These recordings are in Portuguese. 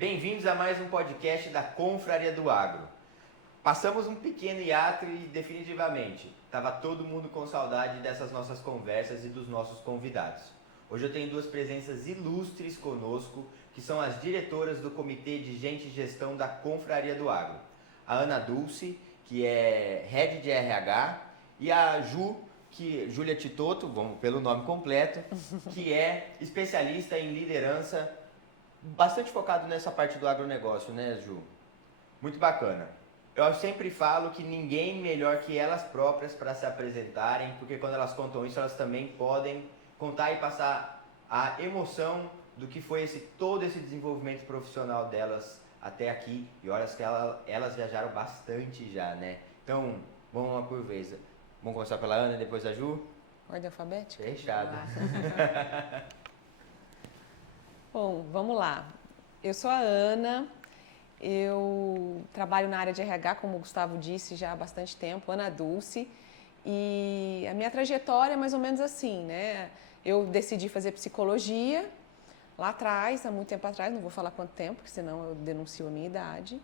Bem-vindos a mais um podcast da Confraria do Agro. Passamos um pequeno hiato e definitivamente estava todo mundo com saudade dessas nossas conversas e dos nossos convidados. Hoje eu tenho duas presenças ilustres conosco, que são as diretoras do Comitê de Gente e Gestão da Confraria do Agro. A Ana Dulce, que é Head de RH, e a Júlia Titoto, vamos pelo nome completo, que é especialista em liderança, bastante focado nessa parte do agronegócio, né, Ju? Muito bacana. Eu sempre falo que ninguém melhor que elas próprias para se apresentarem, porque quando elas contam isso, elas também podem contar e passar a emoção do que foi todo esse desenvolvimento profissional delas até aqui. E olha que elas viajaram bastante já, né? Então, vamos uma por vez. Vamos começar pela Ana e depois a Ju? Ordem alfabética? Fechado. Bom, vamos lá. Eu sou a Ana, eu trabalho na área de RH, como o Gustavo disse, já há bastante tempo, Ana Dulce, e a minha trajetória é mais ou menos assim, né? Eu decidi fazer psicologia lá atrás, há muito tempo atrás, não vou falar quanto tempo, porque senão eu denuncio a minha idade.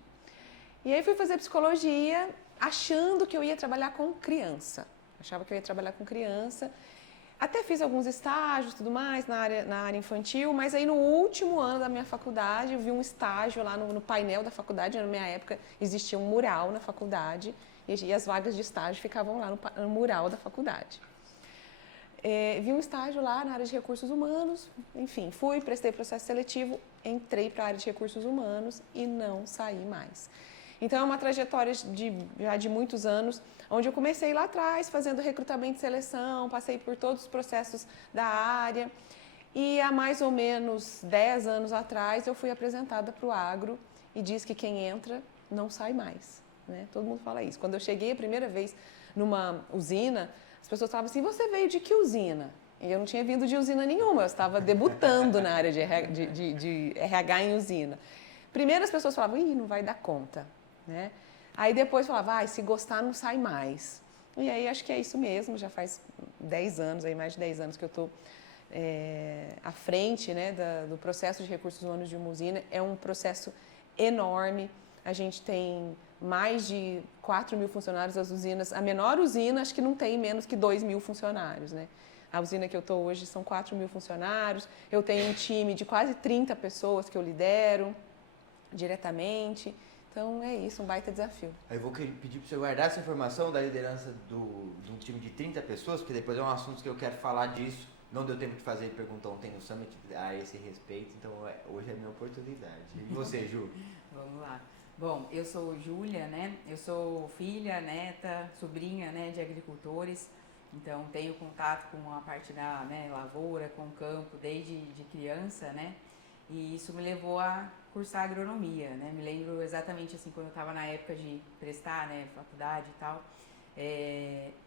E aí fui fazer psicologia achando que eu ia trabalhar com criança. Achava que eu ia trabalhar com criança. Até fiz alguns estágios e tudo mais na área infantil, mas aí no último ano da minha faculdade eu vi um estágio lá no painel da faculdade. Na minha época existia um mural na faculdade e as vagas de estágio ficavam lá no mural da faculdade. Vi um estágio lá na área de recursos humanos, enfim, fui, prestei processo seletivo, entrei para a área de recursos humanos e não saí mais. Então é uma trajetória já de muitos anos, onde eu comecei lá atrás fazendo recrutamento e seleção, passei por todos os processos da área e há mais ou menos 10 anos atrás eu fui apresentada para o agro e diz que quem entra não sai mais, né? Todo mundo fala isso. Quando eu cheguei a primeira vez numa usina, as pessoas falavam assim, você veio de que usina? E eu não tinha vindo de usina nenhuma, eu estava debutando na área de RH em usina. Primeiro as pessoas falavam, ih, não vai dar conta, né? Aí depois falava, se gostar não sai mais. E aí acho que é isso mesmo, já faz 10 anos, aí mais de 10 anos que eu estou à frente, né, do processo de recursos humanos de uma usina. É um processo enorme, a gente tem mais de 4.000 funcionários das usinas. A menor usina acho que não tem menos que 2.000 funcionários, né? A usina que eu estou hoje são 4.000 funcionários, eu tenho um time de quase 30 pessoas que eu lidero diretamente. Então é isso, um baita desafio. Eu vou pedir para você guardar essa informação da liderança de um time de 30 pessoas, porque depois é um assunto que eu quero falar disso. Não deu tempo de fazer pergunta ontem no Summit a esse respeito, então hoje é a minha oportunidade. E você, Ju? Vamos lá. Bom, eu sou Júlia, né? Eu sou filha, neta, sobrinha, né, de agricultores. Então tenho contato com a parte da, né, lavoura, com o campo desde de criança, né? E isso me levou a cursar agronomia, né? Me lembro exatamente assim, quando eu estava na época de prestar, né, faculdade e tal.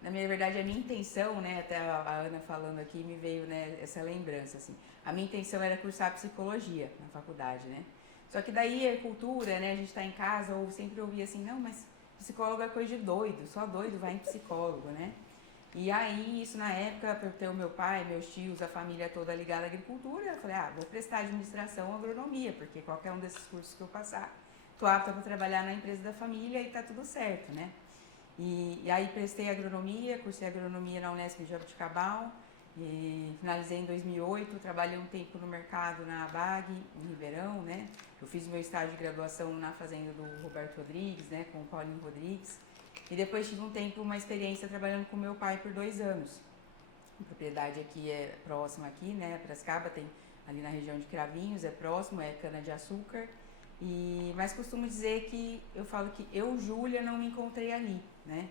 Na verdade, a minha intenção, né, até a Ana falando aqui, me veio, né, essa lembrança, assim. A minha intenção era cursar psicologia na faculdade, né? Só que daí a cultura, né, a gente está em casa, ou sempre ouvia assim, não, mas psicólogo é coisa de doido, só doido vai em psicólogo, né? E aí, isso na época, por ter o meu pai, meus tios, a família toda ligada à agricultura, eu falei, vou prestar administração ou agronomia, porque qualquer um desses cursos que eu passar, tô apta para trabalhar na empresa da família e tá tudo certo, né? E aí prestei agronomia, cursei agronomia na Unesp de Jaboticabal, e finalizei em 2008, trabalhei um tempo no mercado na ABAG, em Ribeirão, né? Eu fiz meu estágio de graduação na fazenda do Roberto Rodrigues, né, com o Paulinho Rodrigues. E depois tive um tempo, uma experiência trabalhando com meu pai por 2 anos. A propriedade aqui é próxima aqui, né, Piracicaba, tem ali na região de Cravinhos, é próximo, é cana-de-açúcar. Mas costumo dizer que, eu falo que eu, Júlia, não me encontrei ali, né.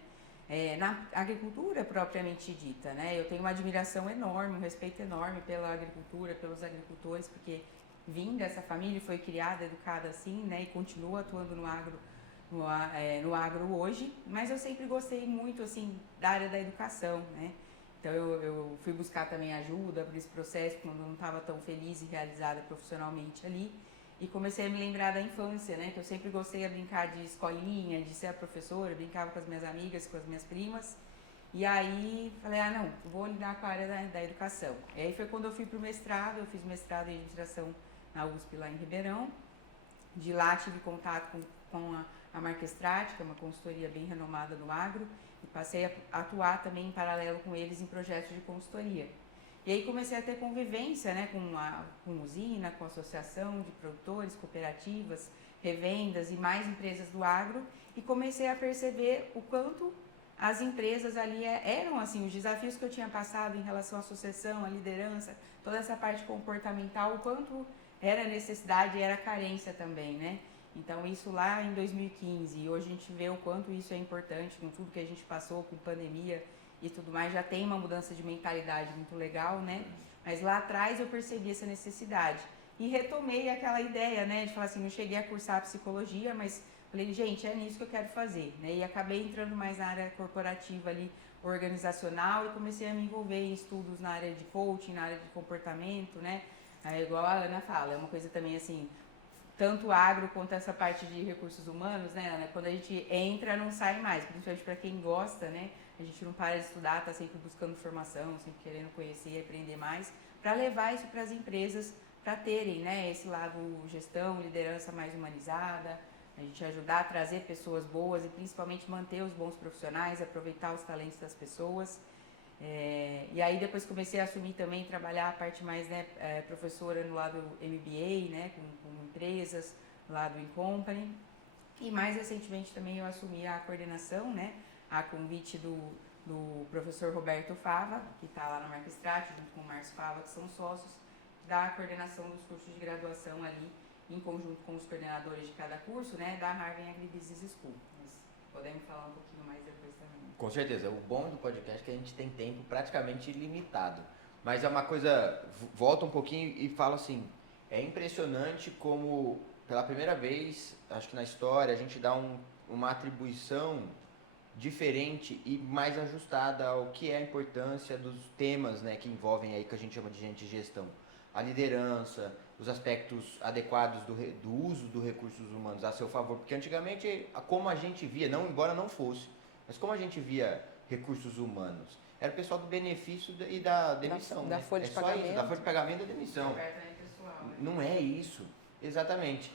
Na agricultura propriamente dita, né, eu tenho uma admiração enorme, um respeito enorme pela agricultura, pelos agricultores, porque vim dessa família, foi criada, educada assim, né, e continuo atuando no agro hoje, mas eu sempre gostei muito assim da área da educação, né? Então eu fui buscar também ajuda por esse processo quando eu não estava tão feliz e realizada profissionalmente ali, e comecei a me lembrar da infância, né? Que eu sempre gostei de brincar de escolinha, de ser a professora, brincava com as minhas amigas, com as minhas primas, e aí falei, não, vou lidar com a área da educação. E aí foi quando eu fui para o mestrado, eu fiz mestrado em administração na USP lá em Ribeirão. De lá tive contato com a Marquestrate, que é uma consultoria bem renomada no agro, e passei a atuar também em paralelo com eles em projetos de consultoria. E aí comecei a ter convivência, né, com usina, com associação de produtores, cooperativas, revendas e mais empresas do agro, e comecei a perceber o quanto as empresas ali eram assim, os desafios que eu tinha passado em relação à associação, à liderança, toda essa parte comportamental, o quanto era necessidade e era carência também, né? Então isso lá em 2015, e hoje a gente vê o quanto isso é importante com tudo que a gente passou, com pandemia e tudo mais, já tem uma mudança de mentalidade muito legal, né? Mas lá atrás eu percebi essa necessidade e retomei aquela ideia, né, de falar assim, não cheguei a cursar psicologia, mas falei, gente, é nisso que eu quero fazer, né? E acabei entrando mais na área corporativa ali, organizacional, e comecei a me envolver em estudos na área de coaching, na área de comportamento, né? É igual a Ana fala, é uma coisa também assim, tanto agro quanto essa parte de recursos humanos, né, Ana? Quando a gente entra, não sai mais, principalmente para quem gosta, né? A gente não para de estudar, está sempre buscando formação, sempre querendo conhecer e aprender mais, para levar isso para as empresas, para terem, né, esse lado gestão, liderança mais humanizada, a gente ajudar a trazer pessoas boas e principalmente manter os bons profissionais, aproveitar os talentos das pessoas. E aí depois comecei a assumir também, trabalhar a parte mais, né, professora no lado MBA, né, com empresas, lado Incompany. E mais recentemente também eu assumi a coordenação, né, a convite do professor Roberto Fava, que está lá na Marquestrate, junto com o Márcio Fava, que são sócios, da coordenação dos cursos de graduação ali, em conjunto com os coordenadores de cada curso, né, da Harvard Agribusiness School. Mas podemos falar um pouquinho mais depois também. Com certeza. O bom do podcast é que a gente tem tempo praticamente ilimitado. Mas é uma coisa, volta um pouquinho e fala assim, é impressionante como, pela primeira vez, acho que na história, a gente dá uma atribuição diferente e mais ajustada ao que é a importância dos temas, né, que envolvem aí que a gente chama de gente de gestão. A liderança, os aspectos adequados do uso dos recursos humanos a seu favor, porque antigamente, como a gente via, não, embora não fosse, mas como a gente via recursos humanos, era o pessoal do benefício e da demissão, Da né? folha de só pagamento. isso, da folha de pagamento e da demissão. Pessoal, né? Não é isso, exatamente.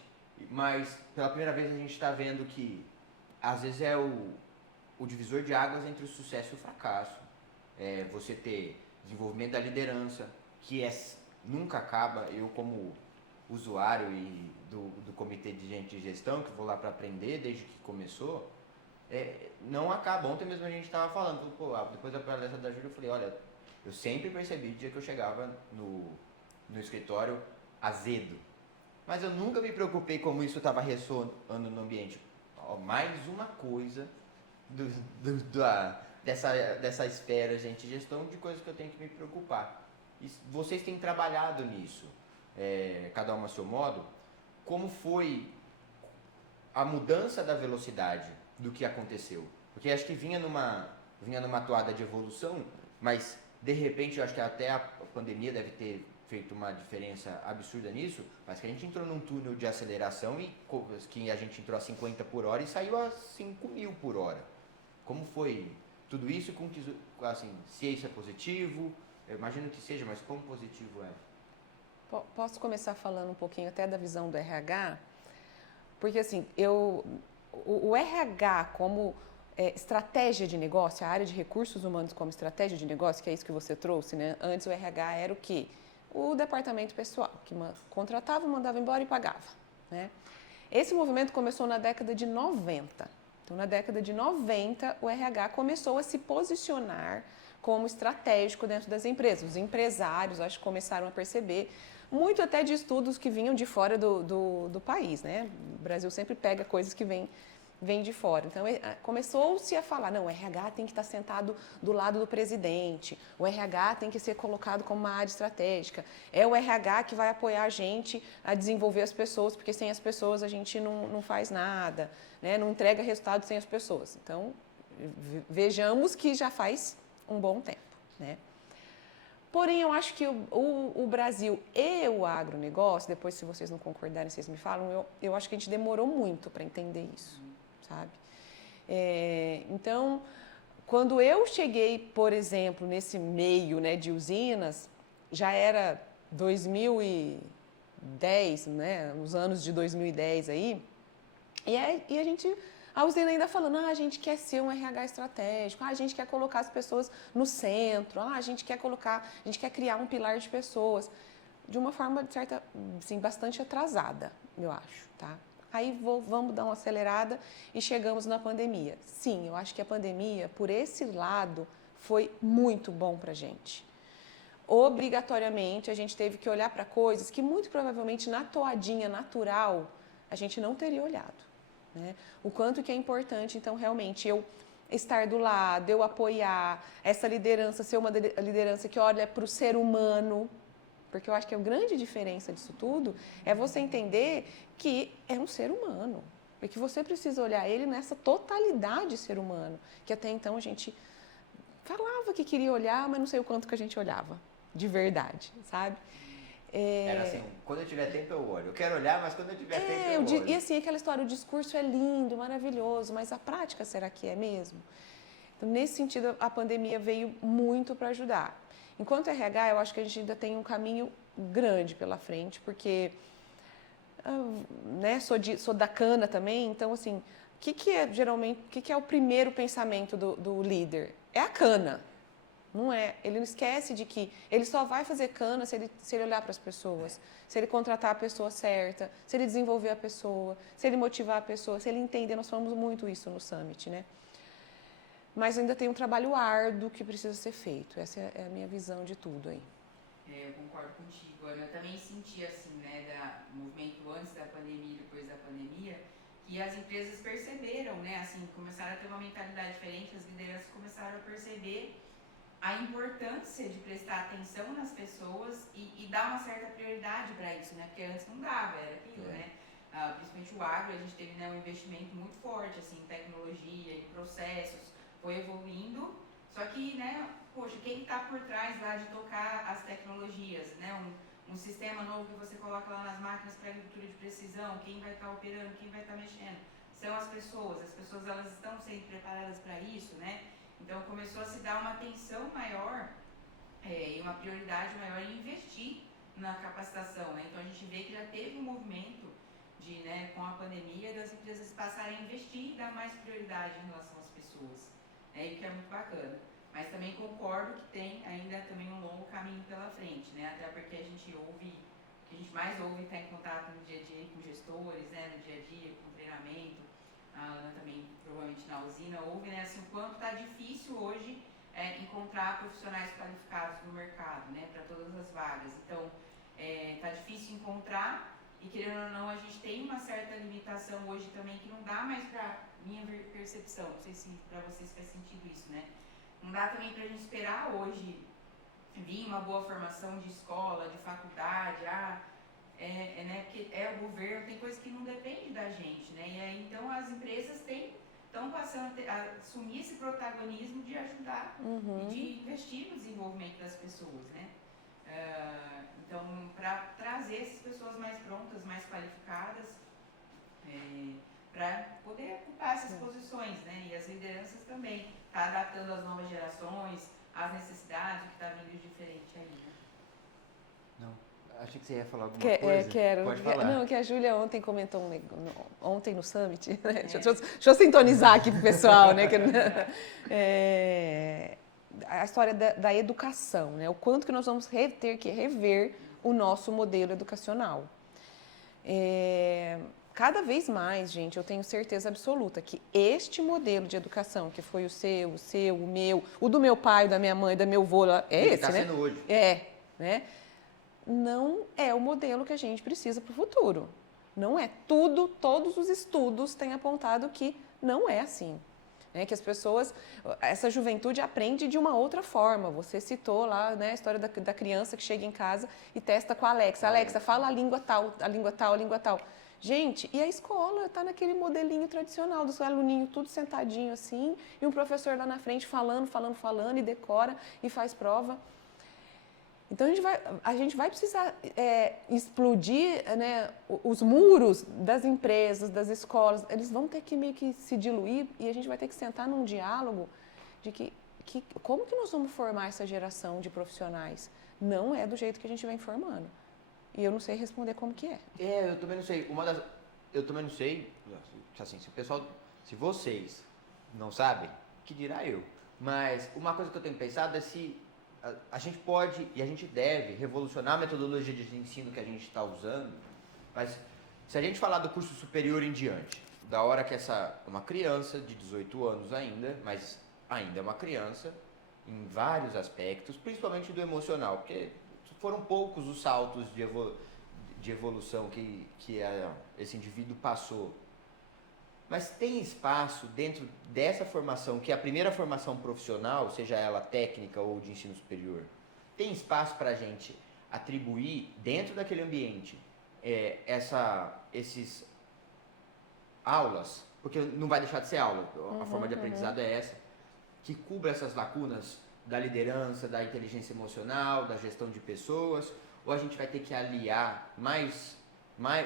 Mas pela primeira vez a gente está vendo que às vezes é o divisor de águas entre o sucesso e o fracasso. É você ter desenvolvimento da liderança, que nunca acaba. Eu como usuário e do comitê de gente de gestão, que vou lá para aprender desde que começou, não acaba. Ontem mesmo a gente estava falando, pô, depois da palestra da Júlia, eu falei, olha, eu sempre percebi o dia que eu chegava no escritório azedo, mas eu nunca me preocupei como isso estava ressoando no ambiente. Ó, mais uma coisa dessa esfera, gente, gestão de coisas que eu tenho que me preocupar. E vocês têm trabalhado nisso, cada um a seu modo. Como foi a mudança da velocidade do que aconteceu? Porque acho que vinha numa toada de evolução, mas de repente eu acho que até a pandemia deve ter feito uma diferença absurda nisso, mas que a gente entrou num túnel de aceleração e que a gente entrou a 50 por hora e saiu a 5.000 por hora. Como foi tudo isso? Assim, se isso é positivo, eu imagino que seja, mas quão positivo é? Posso começar falando um pouquinho até da visão do RH? Porque assim, o RH como estratégia de negócio, a área de recursos humanos como estratégia de negócio, que é isso que você trouxe, né? Antes o RH era o quê? O departamento pessoal, que contratava, mandava embora e pagava, né? Esse movimento começou na década de 90. Então, na década de 90, o RH começou a se posicionar como estratégico dentro das empresas. Os empresários, acho que começaram a perceber, muito até de estudos que vinham de fora do país, né? O Brasil sempre pega coisas que vêm de fora. Então, começou-se a falar, não, o RH tem que estar sentado do lado do presidente, o RH tem que ser colocado como uma área estratégica, é o RH que vai apoiar a gente a desenvolver as pessoas, porque sem as pessoas a gente não faz nada, né? Não entrega resultado sem as pessoas. Então, vejamos que já faz um bom tempo, né? Porém, eu acho que o Brasil e o agronegócio, depois se vocês não concordarem, vocês me falam, eu acho que a gente demorou muito para entender isso, sabe? Então, quando eu cheguei, por exemplo, nesse meio, né, de usinas, já era 2000 e 2010, né, nos anos de 2010 aí, e a gente, a usina ainda falando, a gente quer ser um RH estratégico, a gente quer colocar as pessoas no centro, a gente quer criar um pilar de pessoas, de uma forma, certa, assim, bastante atrasada, eu acho, tá? Aí vamos dar uma acelerada e chegamos na pandemia. Sim, eu acho que a pandemia, por esse lado, foi muito bom pra gente. Obrigatoriamente, a gente teve que olhar para coisas que muito provavelmente na toadinha natural a gente não teria olhado, né? O quanto que é importante, então, realmente, eu estar do lado, eu apoiar, essa liderança ser uma liderança que olha para o ser humano, porque eu acho que a grande diferença disso tudo é você entender que é um ser humano e que você precisa olhar ele nessa totalidade ser humano, que até então a gente falava que queria olhar, mas não sei o quanto que a gente olhava, de verdade, sabe? Era assim, quando eu tiver tempo eu olho. Eu quero olhar, mas quando eu tiver tempo eu olho. E assim, aquela história, o discurso é lindo, maravilhoso, mas a prática será que é mesmo? Então, nesse sentido, a pandemia veio muito para ajudar. Enquanto RH, eu acho que a gente ainda tem um caminho grande pela frente, porque né, sou da cana também, então assim, o que é geralmente, o que é o primeiro pensamento do líder? É a cana, não é? Ele não esquece de que ele só vai fazer cana se ele olhar para as pessoas, se ele contratar a pessoa certa, se ele desenvolver a pessoa, se ele motivar a pessoa, se ele entender. Nós falamos muito isso no Summit, né? Mas ainda tem um trabalho árduo que precisa ser feito. Essa é a minha visão de tudo aí. Eu concordo contigo, Ana. Eu também senti assim, né, do movimento antes da pandemia e depois da pandemia, que as empresas perceberam, né, assim, começaram a ter uma mentalidade diferente, as lideranças começaram a perceber a importância de prestar atenção nas pessoas e dar uma certa prioridade para isso, né, porque antes não dava, era aquilo, né. Principalmente o agro, a gente teve, né, um investimento muito forte, assim, em tecnologia, em processos, foi evoluindo, só que, né, poxa, quem está por trás lá de tocar as tecnologias, né, um sistema novo que você coloca lá nas máquinas para agricultura de precisão, quem vai estar operando, quem vai estar mexendo, são as pessoas elas estão sendo preparadas para isso, né, então começou a se dar uma atenção maior e uma prioridade maior em investir na capacitação, né, então a gente vê que já teve um movimento de, né, com a pandemia, das empresas passarem a investir e dar mais prioridade em relação às pessoas. O que é muito bacana. Mas também concordo que tem ainda também um longo caminho pela frente, né? Até porque a gente ouve, o que a gente mais ouve está em contato no dia a dia com gestores, né? No dia a dia, com treinamento, a Ana também provavelmente na usina ouve, né? Assim, o quanto está difícil hoje encontrar profissionais qualificados no mercado, né? Para todas as vagas. Então, está difícil encontrar e, querendo ou não, a gente tem uma certa limitação hoje também que não dá mais para minha percepção, não sei se para vocês faz sentido isso, né? Não dá também para a gente esperar hoje vir uma boa formação de escola, de faculdade, né, porque é o governo, tem coisas que não dependem da gente, né? E aí, então as empresas estão passando a assumir esse protagonismo de ajudar e de investir no desenvolvimento das pessoas, né? Então, para trazer essas pessoas mais prontas, mais qualificadas, para poder ocupar essas posições, né? E as lideranças também, tá adaptando às novas gerações, às necessidades, o que está vindo de diferente aí, né? Não, achei que você ia falar alguma coisa. Quero. Pode falar. Não, que a Júlia ontem comentou ontem no Summit, né? Deixa eu sintonizar aqui pro pessoal, né? A história da educação, né? O quanto que nós vamos ter que rever o nosso modelo educacional. Cada vez mais, gente, eu tenho certeza absoluta que este modelo de educação, que foi o seu, o meu, o do meu pai, da minha mãe, do meu avô, esse, tá né? sendo hoje. Né? Não é o modelo que a gente precisa para o futuro. Não é. Todos os estudos têm apontado que não é assim. Que as pessoas, essa juventude aprende de uma outra forma. Você citou lá, né, a história da criança que chega em casa e testa com a Alexa. Alexa, fala a língua tal, a língua tal, a língua tal. Gente, e a escola está naquele modelinho tradicional dos aluninhos tudo sentadinho assim, e um professor lá na frente falando, e decora e faz prova. Então a gente vai precisar explodir, né, os muros das empresas, das escolas. Eles vão ter que meio que se diluir e a gente vai ter que sentar num diálogo de que como que nós vamos formar essa geração de profissionais? Não é do jeito que a gente vem formando. e eu não sei responder como que é. Eu também não sei. Eu também não sei, assim, se vocês não sabem, que dirá eu. Mas uma coisa que eu tenho pensado é se a gente pode e a gente deve revolucionar a metodologia de ensino que a gente está usando, mas se a gente falar do curso superior em diante, da hora que uma criança de 18 anos ainda, mas ainda é uma criança, em vários aspectos, principalmente do emocional, porque foram poucos os saltos de evolução que esse indivíduo passou. Mas tem espaço dentro dessa formação, que é a primeira formação profissional, seja ela técnica ou de ensino superior, tem espaço para a gente atribuir dentro daquele ambiente esses aulas, porque não vai deixar de ser aula, a forma de aprendizado é essa, que cubra essas lacunas da liderança, da inteligência emocional, da gestão de pessoas, ou a gente vai ter que aliar mais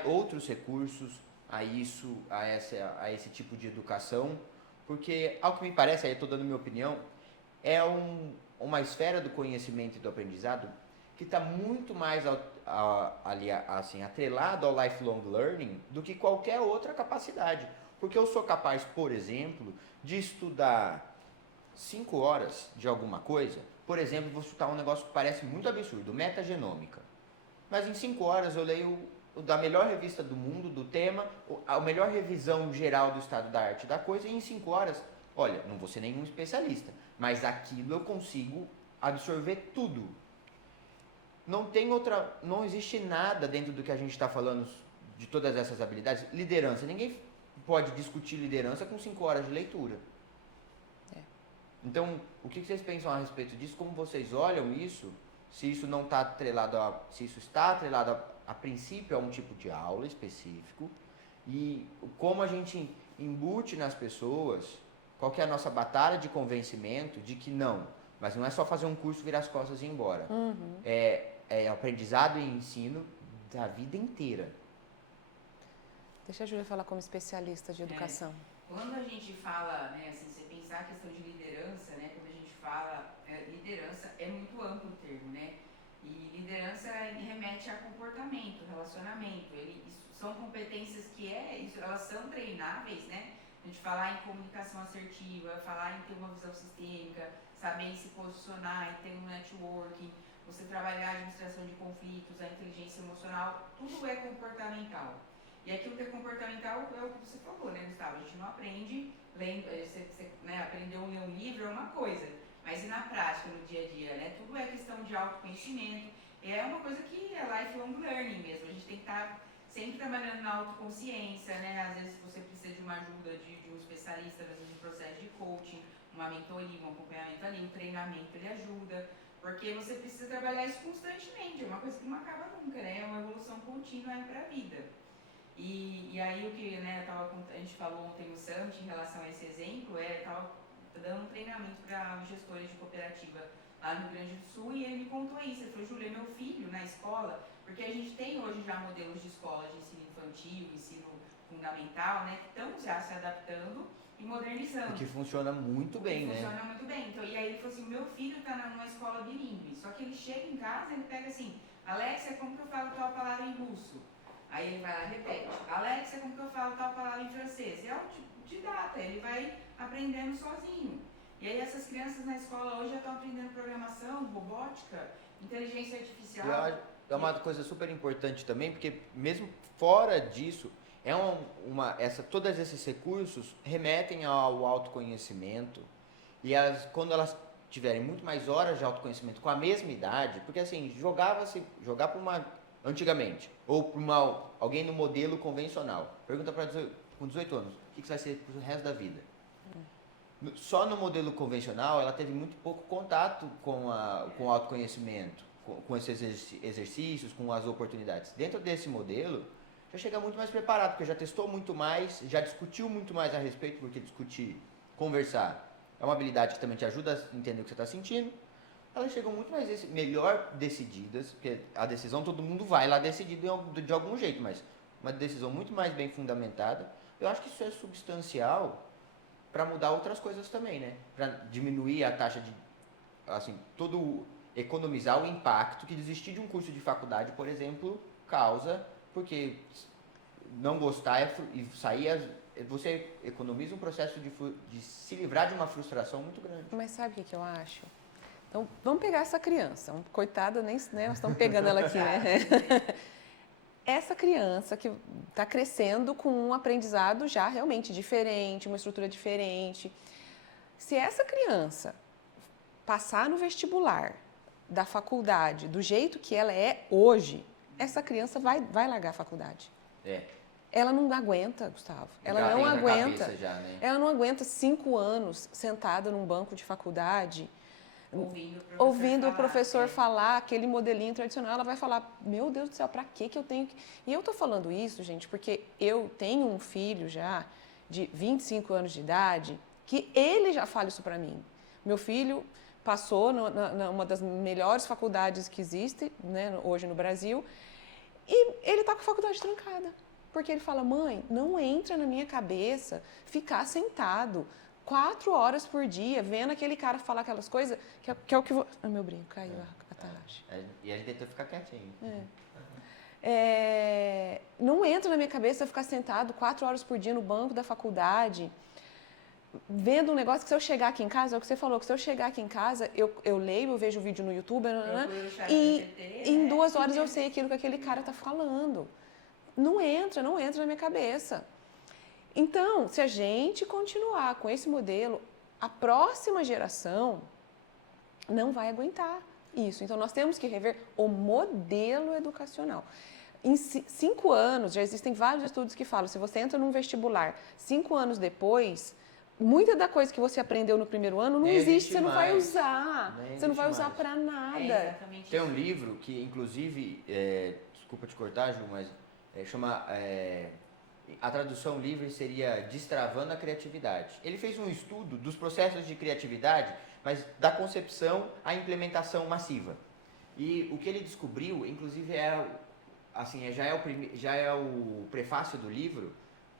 outros recursos a esse tipo de educação, porque, ao que me parece, aí eu estou dando minha opinião, é uma esfera do conhecimento e do aprendizado que está muito mais atrelado ao lifelong learning do que qualquer outra capacidade. Porque eu sou capaz, por exemplo, de estudar 5 horas de alguma coisa. Por exemplo, vou citar um negócio que parece muito absurdo, metagenômica. Mas em 5 horas eu leio da melhor revista do mundo, do tema, a melhor revisão geral do estado da arte da coisa, e em 5 horas, olha, não vou ser nenhum especialista, mas aquilo eu consigo absorver tudo. Não existe nada dentro do que a gente está falando de todas essas habilidades. Liderança, ninguém pode discutir liderança com 5 horas de leitura. Então, o que vocês pensam a respeito disso? Como vocês olham isso? Se isso não está atrelado se isso está atrelado a princípio a um tipo de aula específico, e como a gente embute nas pessoas, qual que é a nossa batalha de convencimento de que não, mas não é só fazer um curso, virar as costas e ir embora. É aprendizado e ensino da vida inteira. Deixa a Júlia falar como especialista de educação. Quando a gente fala, né, assim, você pensar a questão de liderança, né, quando a gente fala liderança, é muito amplo o termo, né? E liderança remete a comportamento, relacionamento. Isso são competências que elas são treináveis, né? A gente falar em comunicação assertiva, falar em ter uma visão sistêmica, saber em se posicionar, em ter um networking, você trabalhar a administração de conflitos, a inteligência emocional, tudo é comportamental. E aquilo que é comportamental é o que você falou, né, Gustavo? A gente não aprende lendo, você aprendeu a ler um livro é uma coisa, mas e na prática, no dia a dia, né? Tudo é questão de autoconhecimento, é uma coisa que é lifelong learning mesmo, a gente tem que estar sempre trabalhando na autoconsciência, né? Às vezes você precisa de uma ajuda de um especialista, às vezes de um processo de coaching, uma mentoria, um acompanhamento ali, um treinamento, ele ajuda, porque você precisa trabalhar isso constantemente, é uma coisa que não acaba nunca, né? É uma evolução contínua para a vida. E aí o que, né, a gente falou ontem no Summit em relação a esse exemplo, estava dando um treinamento para gestores de cooperativa lá no Rio Grande do Sul, e ele me contou isso, ele falou, Júlia, meu filho na escola, porque a gente tem hoje já modelos de escola de ensino infantil, ensino fundamental, né, que estão já se adaptando e modernizando. Que funciona muito bem, né? Funciona muito bem. Então, e aí ele falou assim, meu filho está numa escola bilíngue, só que ele chega em casa e ele pega assim, Alexia, como que eu falo tal palavra em russo? Aí ele vai lá e repete, Alexia, como que eu falo tal palavra em francês? É autodidata, ele vai aprendendo sozinho. E aí essas crianças na escola hoje já estão aprendendo programação, robótica, inteligência artificial. É uma coisa super importante também, porque mesmo fora disso, todos esses recursos remetem ao autoconhecimento, e quando elas tiverem muito mais horas de autoconhecimento com a mesma idade, porque assim, jogar para antigamente, ou para alguém no modelo convencional, pergunta para com 18 anos, o que você vai ser pro resto da vida? Só no modelo convencional, ela teve muito pouco contato com o autoconhecimento, com esses exercícios, com as oportunidades. Dentro desse modelo, já chega muito mais preparado, porque já testou muito mais, já discutiu muito mais a respeito, porque discutir, conversar, é uma habilidade que também te ajuda a entender o que você está sentindo. Elas chegam muito mais melhor decididas, porque a decisão todo mundo vai lá decidido de algum jeito, mas uma decisão muito mais bem fundamentada. Eu acho que isso é substancial para mudar outras coisas também, né? Para diminuir a taxa de, assim, economizar o impacto que desistir de um curso de faculdade, por exemplo, causa, porque não gostar e sair, você economiza um processo de se livrar de uma frustração muito grande. Mas sabe o que eu acho? Então, vamos pegar essa criança. Coitada, nem, né, nós estamos pegando ela aqui, né? Essa criança que está crescendo com um aprendizado já realmente diferente, uma estrutura diferente. Se essa criança passar no vestibular da faculdade do jeito que ela é hoje, essa criança vai largar a faculdade. Ela não aguenta, Gustavo. Ela não aguenta. Já, né? Ela não aguenta 5 anos sentada num banco de faculdade, ouvindo o professor falar aquele modelinho tradicional. Ela vai falar, meu Deus do céu, pra que eu tenho que... E eu tô falando isso, gente, porque eu tenho um filho já de 25 anos de idade que ele já fala isso pra mim. Meu filho passou numa das melhores faculdades que existe, né, hoje no Brasil, e ele tá com a faculdade trancada. Porque ele fala, mãe, não entra na minha cabeça ficar sentado 4 horas por dia, vendo aquele cara falar aquelas coisas, que é o que... meu brinco, caiu a tarraxa. E a gente tentou ficar quietinho. Não entra na minha cabeça ficar sentado 4 horas por dia no banco da faculdade, vendo um negócio que se eu chegar aqui em casa, é o que você falou, que se eu chegar aqui em casa, eu leio, eu vejo o vídeo no YouTube, e em 2 horas eu sei aquilo que aquele cara está falando. Não entra na minha cabeça. Então, se a gente continuar com esse modelo, a próxima geração não vai aguentar isso. Então, nós temos que rever o modelo educacional. Em 5 anos, já existem vários estudos que falam, se você entra num vestibular 5 anos depois, muita da coisa que você aprendeu no primeiro ano não existe, você não vai usar. Você não vai usar para nada. Tem um livro que, inclusive, desculpa te cortar, Ju, mas chama... A tradução livre seria Destravando a Criatividade. Ele fez um estudo dos processos de criatividade, mas da concepção à implementação massiva. E o que ele descobriu, inclusive, já é o prefácio do livro,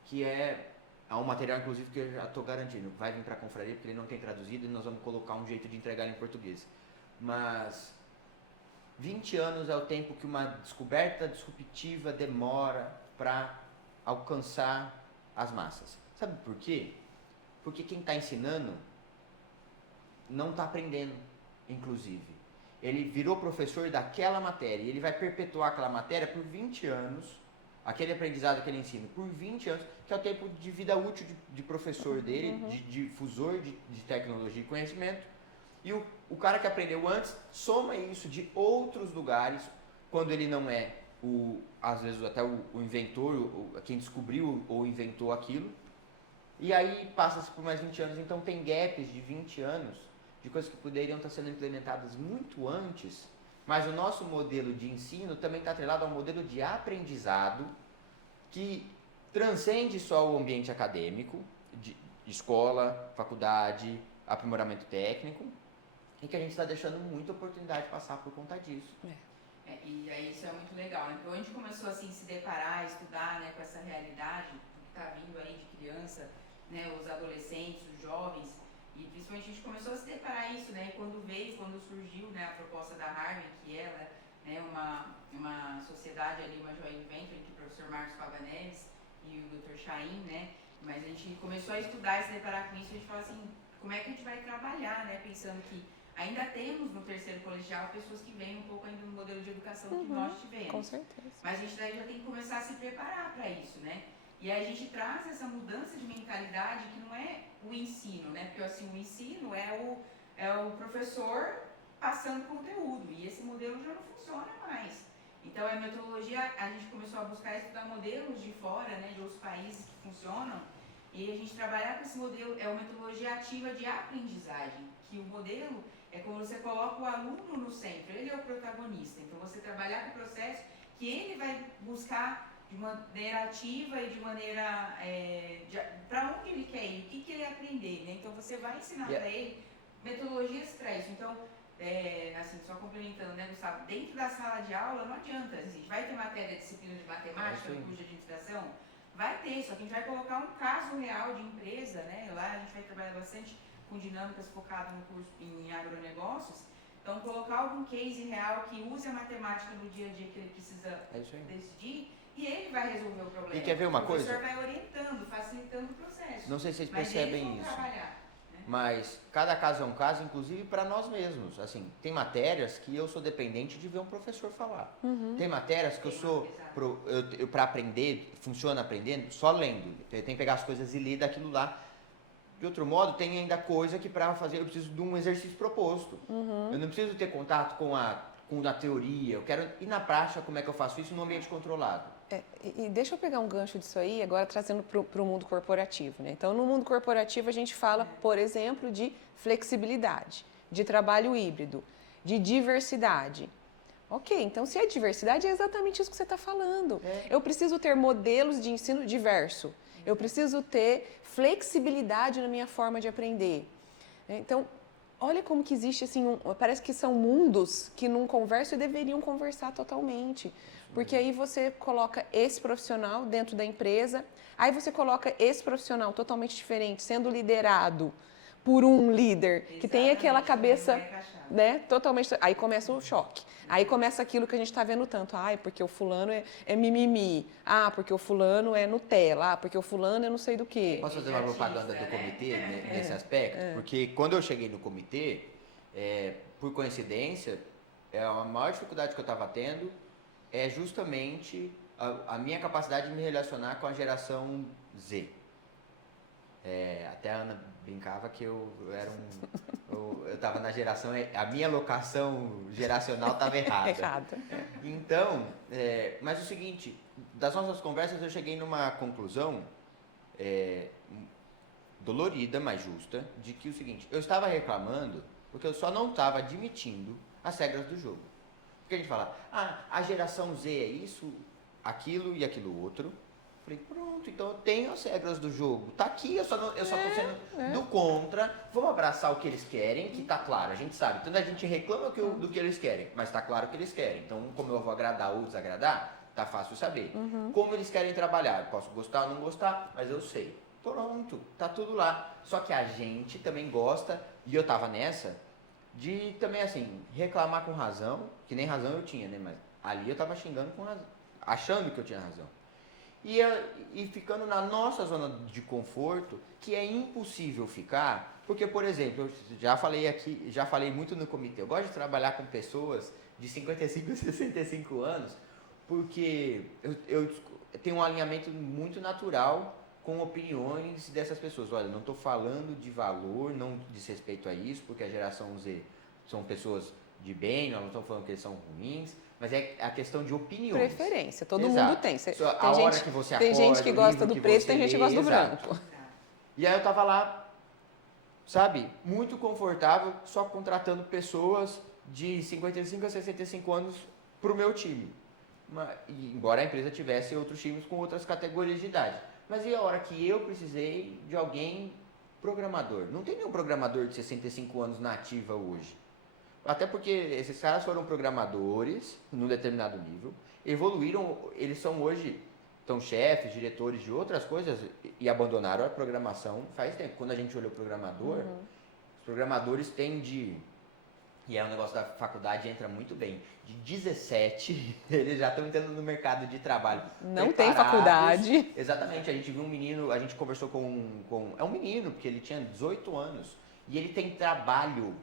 que é um material, inclusive, que eu já estou garantindo. Vai vir para a confraria, porque ele não tem traduzido, e nós vamos colocar um jeito de entregar ele em português. Mas 20 anos é o tempo que uma descoberta disruptiva demora para alcançar as massas. Sabe por quê? Porque quem está ensinando não está aprendendo, inclusive. Ele virou professor daquela matéria e ele vai perpetuar aquela matéria por 20 anos, aquele aprendizado que ele ensina, por 20 anos, que é o tempo de vida útil de professor dele, de difusor de tecnologia e conhecimento. E o cara que aprendeu antes soma isso de outros lugares, quando ele não é às vezes até o inventor, quem descobriu ou inventou aquilo, e aí passa-se por mais 20 anos. Então tem gaps de 20 anos de coisas que poderiam estar sendo implementadas muito antes, mas o nosso modelo de ensino também está atrelado a um modelo de aprendizado que transcende só o ambiente acadêmico, de escola, faculdade, aprimoramento técnico, e que a gente está deixando muita oportunidade passar por conta disso. E aí isso é muito legal, né? Porque a gente começou assim, se deparar, estudar, né, com essa realidade que está vindo aí de criança, né, os adolescentes, os jovens, e principalmente a gente começou a se deparar isso, né? E quando surgiu, né, a proposta da Harvard, que ela é, né, uma sociedade ali, uma joint venture, que o professor Marcos Fava Neves e o Dr. Chaim, né? Mas a gente começou a estudar e se deparar com isso, e a gente falou assim, como é que a gente vai trabalhar, né? Pensando que ainda temos no terceiro colegial pessoas que vêm um pouco ainda no modelo de educação que nós tivemos. Com certeza. Mas a gente daí já tem que começar a se preparar para isso, né? E aí a gente traz essa mudança de mentalidade que não é o ensino, né? Porque assim, o ensino é o professor passando conteúdo, e esse modelo já não funciona mais. Então a metodologia, a gente começou a buscar estudar modelos de fora, né? De outros países que funcionam, e a gente trabalhar com esse modelo, é uma metodologia ativa de aprendizagem, que o modelo é como você coloca o aluno no centro, ele é o protagonista. Então você trabalhar com o processo que ele vai buscar de maneira ativa e de maneira para onde ele quer ir, o que ele aprender, né? Então você vai ensinar para ele metodologias para isso. Então, assim, só complementando, né, Gustavo, dentro da sala de aula não adianta, assim, vai ter matéria de disciplina de matemática, curso de administração, vai ter, só que a gente vai colocar um caso real de empresa, né? Lá a gente vai trabalhar bastante com dinâmicas focadas no curso em agronegócios. Então, colocar algum case real que use a matemática no dia a dia que ele precisa decidir, e ele vai resolver o problema. E quer ver uma coisa? O professor vai orientando, facilitando o processo. Não sei se vocês Mas percebem eles vão isso. trabalhar, né? Mas cada caso é um caso, inclusive para nós mesmos. Assim, tem matérias que eu sou dependente de ver um professor falar. Tem matérias que eu sou para aprender, funciona aprendendo só lendo. Eu tenho que pegar as coisas e ler daquilo lá. De outro modo, tem ainda coisa que para fazer eu preciso de um exercício proposto. Eu não preciso ter contato com a teoria. Eu quero ir na prática como é que eu faço isso num ambiente controlado. E deixa eu pegar um gancho disso aí, agora trazendo para o mundo corporativo, né? Então, no mundo corporativo, a gente fala, por exemplo, de flexibilidade, de trabalho híbrido, de diversidade. Ok, então se é diversidade, é exatamente isso que você está falando. Eu preciso ter modelos de ensino diverso. Eu preciso ter flexibilidade na minha forma de aprender. Então, olha como que existe, assim, parece que são mundos que não conversam e deveriam conversar totalmente. Porque aí você coloca esse profissional dentro da empresa, aí você coloca esse profissional totalmente diferente, sendo liderado por um líder que tem aquela cabeça, né, totalmente... Aí começa o choque. Aí começa aquilo que a gente está vendo tanto. Porque o fulano é mimimi. Porque o fulano é Nutella. Porque o fulano é não sei do quê. Posso fazer uma propaganda do comitê nesse aspecto? Porque quando eu cheguei no comitê, por coincidência, a maior dificuldade que eu estava tendo é justamente a minha capacidade de me relacionar com a geração Z. Até a Ana brincava que eu era eu estava na geração, a minha locação geracional estava errada. Então, mas o seguinte, das nossas conversas eu cheguei numa conclusão dolorida, mas justa, de que o seguinte, eu estava reclamando porque eu só não estava admitindo as regras do jogo. Porque a gente fala, a geração Z é isso, aquilo e aquilo outro. Falei, pronto, então eu tenho as regras do jogo. Tá aqui, eu só tô sendo do contra. Vamos abraçar o que eles querem, que tá claro, a gente sabe. Então a gente reclama do que eles querem, mas tá claro o que eles querem. Então, como eu vou agradar ou desagradar, tá fácil saber. Como eles querem trabalhar, eu posso gostar ou não gostar, mas eu sei. Pronto, tá tudo lá. Só que a gente também gosta, e eu tava nessa, de também assim, reclamar com razão, que nem razão eu tinha, né? Mas ali eu tava xingando com razão, achando que eu tinha razão. E ficando na nossa zona de conforto, que é impossível ficar, porque, por exemplo, eu já falei muito no comitê, eu gosto de trabalhar com pessoas de 55 a 65 anos, porque eu tenho um alinhamento muito natural com opiniões dessas pessoas. Olha, não estou falando de valor, não diz respeito a isso, porque a geração Z são pessoas de bem, nós não estamos falando que eles são ruins, mas é a questão de opiniões. Preferência, todo mundo tem. Tem gente que gosta do preto, tem gente que gosta do branco. E aí eu tava lá, sabe, muito confortável, só contratando pessoas de 55 a 65 anos para o meu time. Embora a empresa tivesse outros times com outras categorias de idade. Mas e a hora que eu precisei de alguém programador? Não tem nenhum programador de 65 anos na ativa hoje. Até porque esses caras foram programadores num determinado nível, evoluíram, eles são hoje, estão chefes, diretores de outras coisas e abandonaram a programação faz tempo. Quando a gente olhou o programador, os programadores têm e é um negócio da faculdade, entra muito bem, de 17, eles já estão entrando no mercado de trabalho. Não tem faculdade. Exatamente, a gente viu um menino, a gente conversou é um menino, porque ele tinha 18 anos, e ele tem trabalho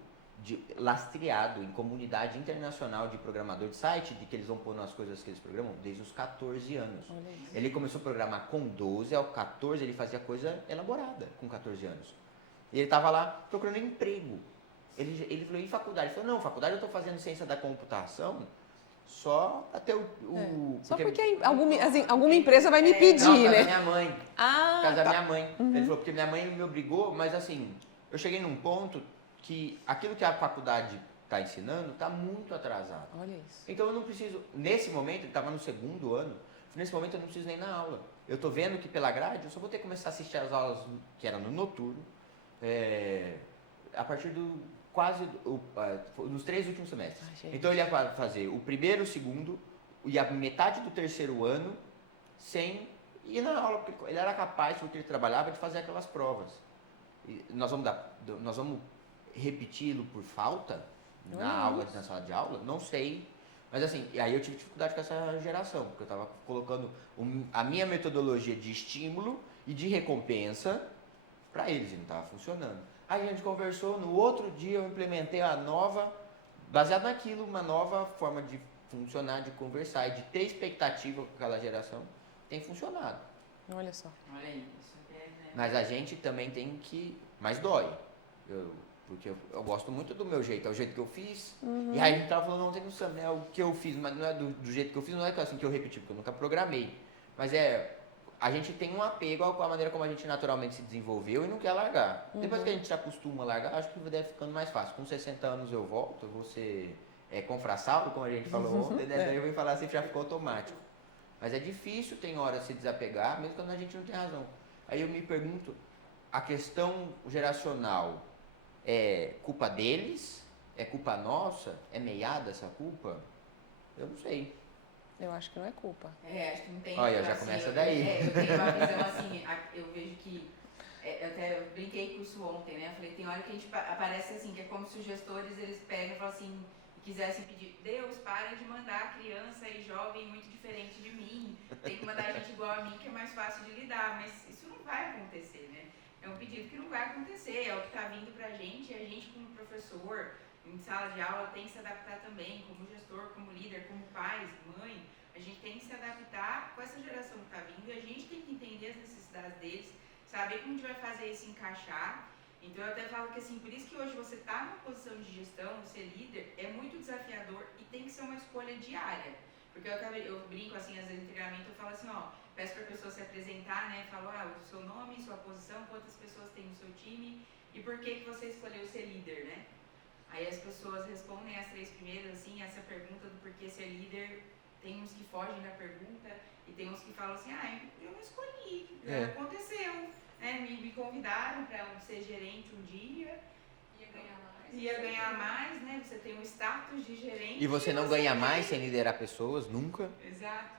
lastreado em comunidade internacional de programador de site, de que eles vão pôr nas coisas que eles programam desde os 14 anos. Ele começou a programar com 12, ao 14 ele fazia coisa elaborada com 14 anos. E ele estava lá procurando emprego. Ele falou, em faculdade? Ele falou, não, faculdade eu estou fazendo ciência da computação só até só porque alguma empresa vai me pedir, não, né? Da minha mãe. Da minha mãe. Ele falou, porque minha mãe me obrigou, mas assim, eu cheguei num ponto que aquilo que a faculdade está ensinando está muito atrasado. Olha isso. Então eu não preciso, nesse momento, ele estava no segundo ano, nesse momento eu não preciso nem na aula. Eu estou vendo que pela grade eu só vou ter que começar a assistir as aulas que eram no noturno, a partir dos 3 últimos semestres. Então ele ia fazer o primeiro, o segundo e a metade do terceiro ano sem ir na aula, porque ele era capaz, porque ele trabalhava, de fazer aquelas provas. E nós vamos repeti-lo por falta? na sala de aula? Não sei. Mas assim, e aí eu tive dificuldade com essa geração, porque eu estava colocando a minha metodologia de estímulo e de recompensa para eles, e não estava funcionando. Aí a gente conversou, no outro dia eu implementei a nova, baseado naquilo, uma nova forma de funcionar, de conversar e de ter expectativa com aquela geração. Tem funcionado. Olha só. Olha aí, isso é, né? Mas a gente também tem que... Mas dói. Porque eu gosto muito do meu jeito, é o jeito que eu fiz. E aí a gente tava falando ontem no Sam, né? O que eu fiz, mas não é do jeito que eu fiz, não é assim que eu repeti, porque eu nunca programei. Mas a gente tem um apego com a maneira como a gente naturalmente se desenvolveu e não quer largar. Depois que a gente se acostuma a largar, acho que deve ficando mais fácil. Com 60 anos eu volto, eu vou ser confrassaldo, como a gente falou ontem, né? Daí eu vou falar assim, já ficou automático. Mas é difícil, tem hora, se desapegar, mesmo quando a gente não tem razão. Aí eu me pergunto, a questão geracional é culpa deles? É culpa nossa? É meiada essa culpa? Eu não sei. Eu acho que não é culpa. Acho que não tem. Olha, já começa daí. Eu tenho uma visão assim, eu vejo que. Eu brinquei com isso ontem, né? Eu falei, tem hora que a gente aparece assim, que é como se os gestores eles pegam e falam assim, e quisessem pedir, Deus, para de mandar criança e jovem muito diferente de mim. Tem que mandar gente igual a mim, que é mais fácil de lidar. Mas isso não vai acontecer, né? É um pedido que não vai acontecer, é o que está vindo pra gente, e a gente como professor, em sala de aula, tem que se adaptar também, como gestor, como líder, como pais, mãe, a gente tem que se adaptar com essa geração que está vindo, e a gente tem que entender as necessidades deles, saber como a gente vai fazer isso encaixar. Então eu até falo que assim, por isso que hoje você está numa posição de gestão, ser líder, é muito desafiador e tem que ser uma escolha diária. Porque eu brinco assim, às vezes em treinamento, eu falo assim, peço para a pessoa se apresentar, né? Falo, o seu nome, sua posição, quantas pessoas tem no seu time e por que você escolheu ser líder, né? Aí as pessoas respondem as 3 primeiras, assim, essa pergunta do porquê ser líder, tem uns que fogem da pergunta e tem uns que falam assim, eu não escolhi, aconteceu, né? Me convidaram para ser gerente um dia. Ia ganhar mais, né? Você tem um status de gerente. E você não ganha mais sem liderar pessoas, nunca? Exato.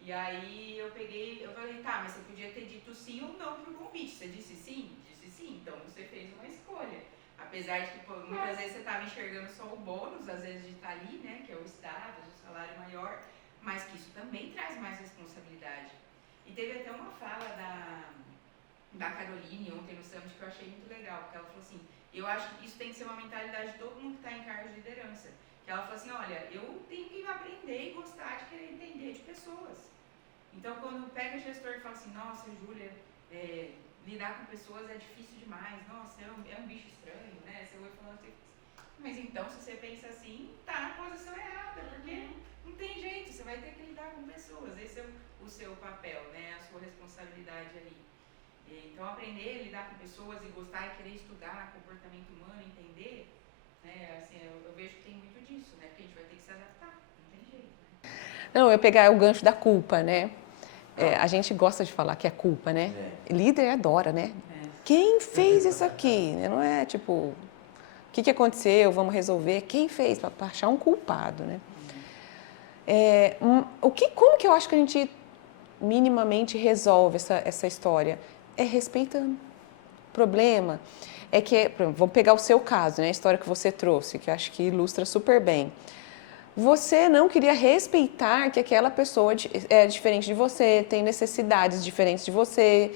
E aí eu falei, tá, mas você podia ter dito sim ou não pro convite. Você disse sim? Disse sim, então você fez uma escolha. Apesar de que muitas vezes você estava enxergando só o bônus, às vezes de estar ali, né? Que é o status, o salário maior, mas que isso também traz mais responsabilidade. E teve até uma fala da Caroline ontem no Summit que eu achei muito legal, porque ela falou assim, eu acho que isso tem que ser uma mentalidade de todo mundo que está em cargos de liderança. Que ela falou assim, olha, eu tenho que aprender e gostar de querer entender de pessoas. Então, quando pega gestor e fala assim, nossa, Júlia, lidar com pessoas é difícil demais, nossa, é um bicho estranho, né? Você vai falando assim, mas então, se você pensa assim, tá na posição errada, porque não tem jeito, você vai ter que lidar com pessoas. Esse é o seu papel, né? A sua responsabilidade ali. Então, aprender a lidar com pessoas e gostar e querer estudar comportamento humano, entender, né? Assim, eu vejo que tem muito disso, né? Porque a gente vai ter que se adaptar, não tem jeito, né? Não, eu pegar o gancho da culpa, né? A gente gosta de falar que é culpa, né? Líder adora, né? Quem fez isso aqui? Não é tipo, o que aconteceu? Vamos resolver. Quem fez? Para achar um culpado, né? Como que eu acho que a gente minimamente resolve essa história? É respeitando. O problema é que, vamos pegar o seu caso, né? A história que você trouxe, que eu acho que ilustra super bem. Você não queria respeitar que aquela pessoa é diferente de você, tem necessidades diferentes de você,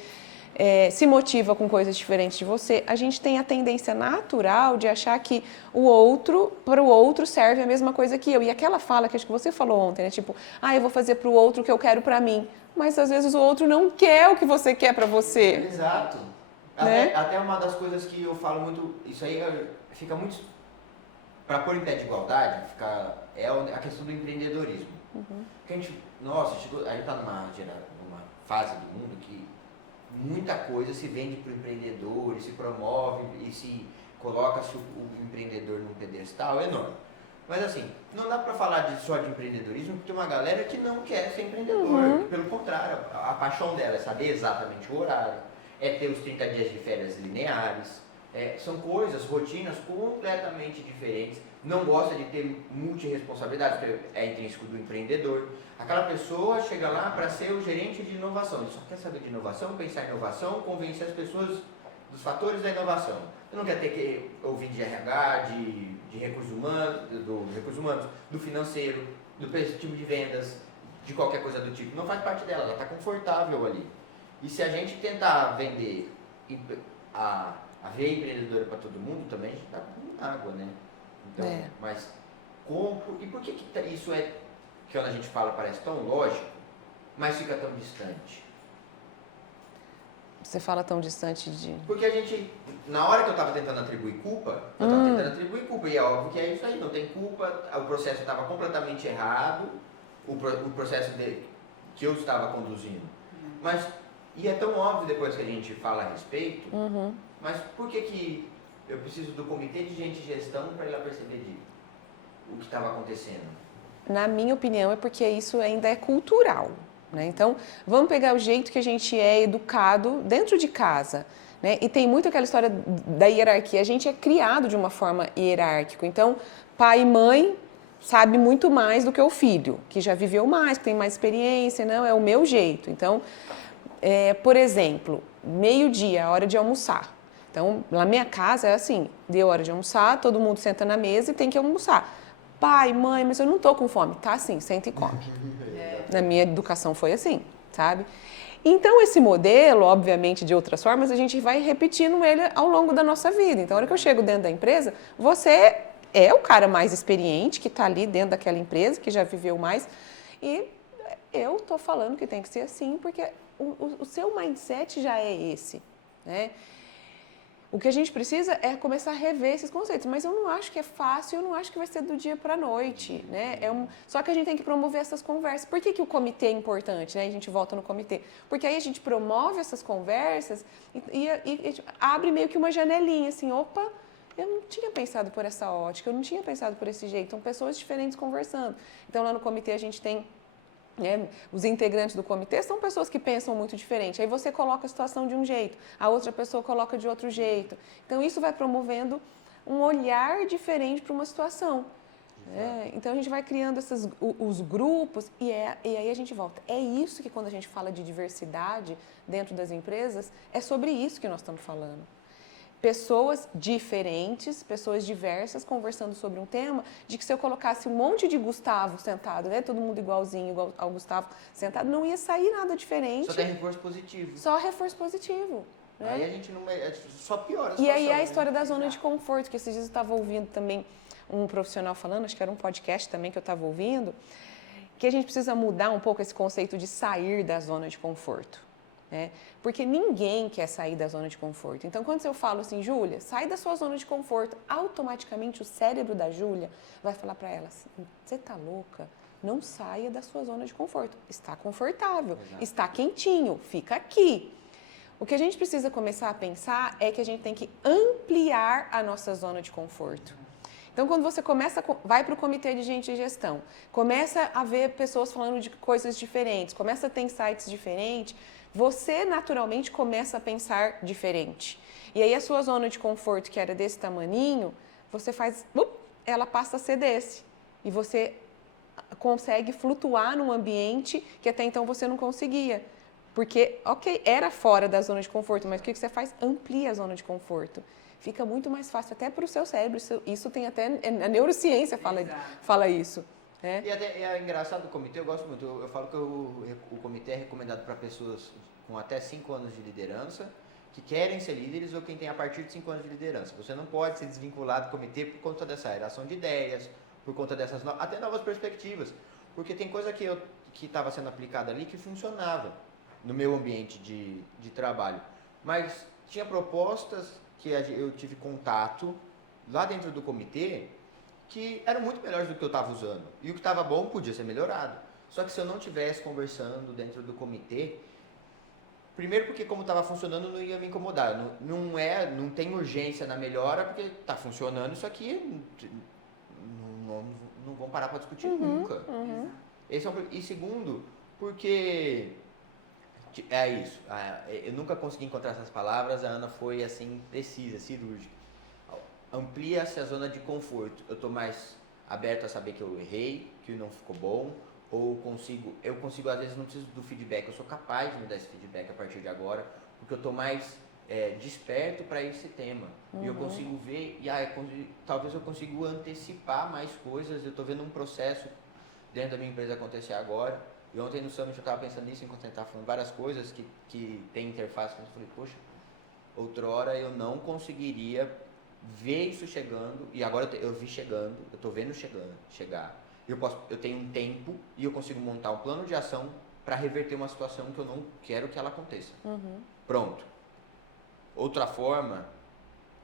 se motiva com coisas diferentes de você. A gente tem a tendência natural de achar que para o outro serve a mesma coisa que eu. E aquela fala que acho que você falou ontem, né? Tipo, eu vou fazer para o outro o que eu quero para mim. Mas às vezes o outro não quer o que você quer para você. Exato. Né? Até uma das coisas que eu falo muito, isso aí fica muito... Para pôr em pé de igualdade, é a questão do empreendedorismo. Porque a gente está numa fase do mundo que muita coisa se vende para o empreendedor, e se promove e se coloca-se o empreendedor num pedestal enorme. Mas assim, não dá para falar só de empreendedorismo, porque tem uma galera que não quer ser empreendedor. Pelo contrário, a paixão dela é saber exatamente o horário, é ter os 30 dias de férias lineares. São coisas, rotinas completamente diferentes. Não gosta de ter multirresponsabilidade, porque é intrínseco do empreendedor. Aquela pessoa chega lá para ser o gerente de inovação. Ele só quer saber de inovação, pensar em inovação, convencer as pessoas dos fatores da inovação. Você não quer ter que ouvir de RH, de recursos humanos, do financeiro, do time de vendas, de qualquer coisa do tipo. Não faz parte dela, ela está confortável ali. E se a gente tentar vender a veia empreendedora para todo mundo, também a gente está com água, né? Então, mas como, e por que isso é, que quando a gente fala parece tão lógico, mas fica tão distante? Você fala tão distante de... Porque a gente, na hora que eu estava tentando atribuir culpa, e é óbvio que é isso aí, não tem culpa, o processo estava completamente errado, o processo que eu estava conduzindo. Mas, e é tão óbvio depois que a gente fala a respeito, mas por que eu preciso do comitê de gente de gestão para ir lá perceber o que estava acontecendo? Na minha opinião, é porque isso ainda é cultural. Né? Então, vamos pegar o jeito que a gente é educado dentro de casa. Né? E tem muito aquela história da hierarquia. A gente é criado de uma forma hierárquica. Então, pai e mãe sabe muito mais do que o filho, que já viveu mais, que tem mais experiência. Não, é o meu jeito. Então, por exemplo, meio-dia, a hora de almoçar. Então, na minha casa é assim, deu hora de almoçar, todo mundo senta na mesa e tem que almoçar. Pai, mãe, mas eu não tô com fome. Tá assim, senta e come. Na minha educação foi assim, sabe? Então, esse modelo, obviamente, de outras formas, a gente vai repetindo ele ao longo da nossa vida. Então, a hora que eu chego dentro da empresa, você é o cara mais experiente que está ali dentro daquela empresa, que já viveu mais. E eu tô falando que tem que ser assim, porque o seu mindset já é esse, né? O que a gente precisa é começar a rever esses conceitos, mas eu não acho que é fácil, eu não acho que vai ser do dia para a noite, né? Só que a gente tem que promover essas conversas. Por que o comitê é importante, né? A gente volta no comitê. Porque aí a gente promove essas conversas e abre meio que uma janelinha, assim, opa, eu não tinha pensado por essa ótica, eu não tinha pensado por esse jeito. São pessoas diferentes conversando. Então, lá no comitê a gente tem... os integrantes do comitê são pessoas que pensam muito diferente. Aí você coloca a situação de um jeito, a outra pessoa coloca de outro jeito. Então, isso vai promovendo um olhar diferente para uma situação. Então, a gente vai criando os grupos e aí a gente volta. É isso que, quando a gente fala de diversidade dentro das empresas, é sobre isso que nós estamos falando. Pessoas diferentes, pessoas diversas, conversando sobre um tema, de que se eu colocasse um monte de Gustavo sentado, né, todo mundo igualzinho, igual ao Gustavo sentado, não ia sair nada diferente. Só tem reforço positivo. Só reforço positivo. Né? Aí a gente não... só piora a situação. E aí é a história da zona de conforto, que esses dias eu estava ouvindo também um profissional falando, acho que era um podcast também que eu estava ouvindo, que a gente precisa mudar um pouco esse conceito de sair da zona de conforto. Né? Porque ninguém quer sair da zona de conforto. Então, quando eu falo assim, Júlia, sai da sua zona de conforto, automaticamente o cérebro da Júlia vai falar para ela assim, você tá louca? Não saia da sua zona de conforto. Está confortável, está quentinho, fica aqui. O que a gente precisa começar a pensar é que a gente tem que ampliar a nossa zona de conforto. Então, quando você vai para o comitê de gente de gestão, começa a ver pessoas falando de coisas diferentes, começa a ter insights diferentes, você naturalmente começa a pensar diferente. E aí a sua zona de conforto, que era desse tamaninho, você faz, ela passa a ser desse. E você consegue flutuar num ambiente que até então você não conseguia. Porque, ok, era fora da zona de conforto, mas o que você faz? Amplia a zona de conforto. Fica muito mais fácil até para o seu cérebro. Isso tem até... A neurociência fala isso. E é engraçado o comitê, eu gosto muito. Eu falo que o comitê é recomendado para pessoas com até 5 anos de liderança, que querem ser líderes ou quem tem a partir de 5 anos de liderança. Você não pode se desvincular do comitê por conta dessa aeração de ideias, por conta dessas até novas perspectivas. Porque tem coisa que estava sendo aplicada ali que funcionava no meu ambiente de trabalho. Mas tinha propostas que eu tive contato lá dentro do comitê que eram muito melhores do que eu estava usando. E o que estava bom podia ser melhorado. Só que se eu não estivesse conversando dentro do comitê, primeiro porque como estava funcionando não ia me incomodar. Não tem urgência na melhora porque está funcionando, isso aqui não vão parar para discutir nunca. E segundo, porque é isso. Eu nunca consegui encontrar essas palavras, a Ana foi assim, precisa, cirúrgica. Amplia-se a zona de conforto. Eu estou mais aberto a saber que eu errei, que não ficou bom, ou eu consigo, às vezes não preciso do feedback, eu sou capaz de me dar esse feedback a partir de agora, porque eu estou mais desperto para esse tema. E eu consigo ver, talvez eu consiga antecipar mais coisas. Eu estou vendo um processo dentro da minha empresa acontecer agora. E ontem no Summit eu estava pensando nisso, enquanto a gente estava falando várias coisas que tem interface. Eu falei, poxa, outrora eu não conseguiria ver isso chegando, e agora eu vi chegando, eu estou vendo chegar. Eu tenho um tempo e eu consigo montar um plano de ação para reverter uma situação que eu não quero que ela aconteça. Pronto. Outra forma,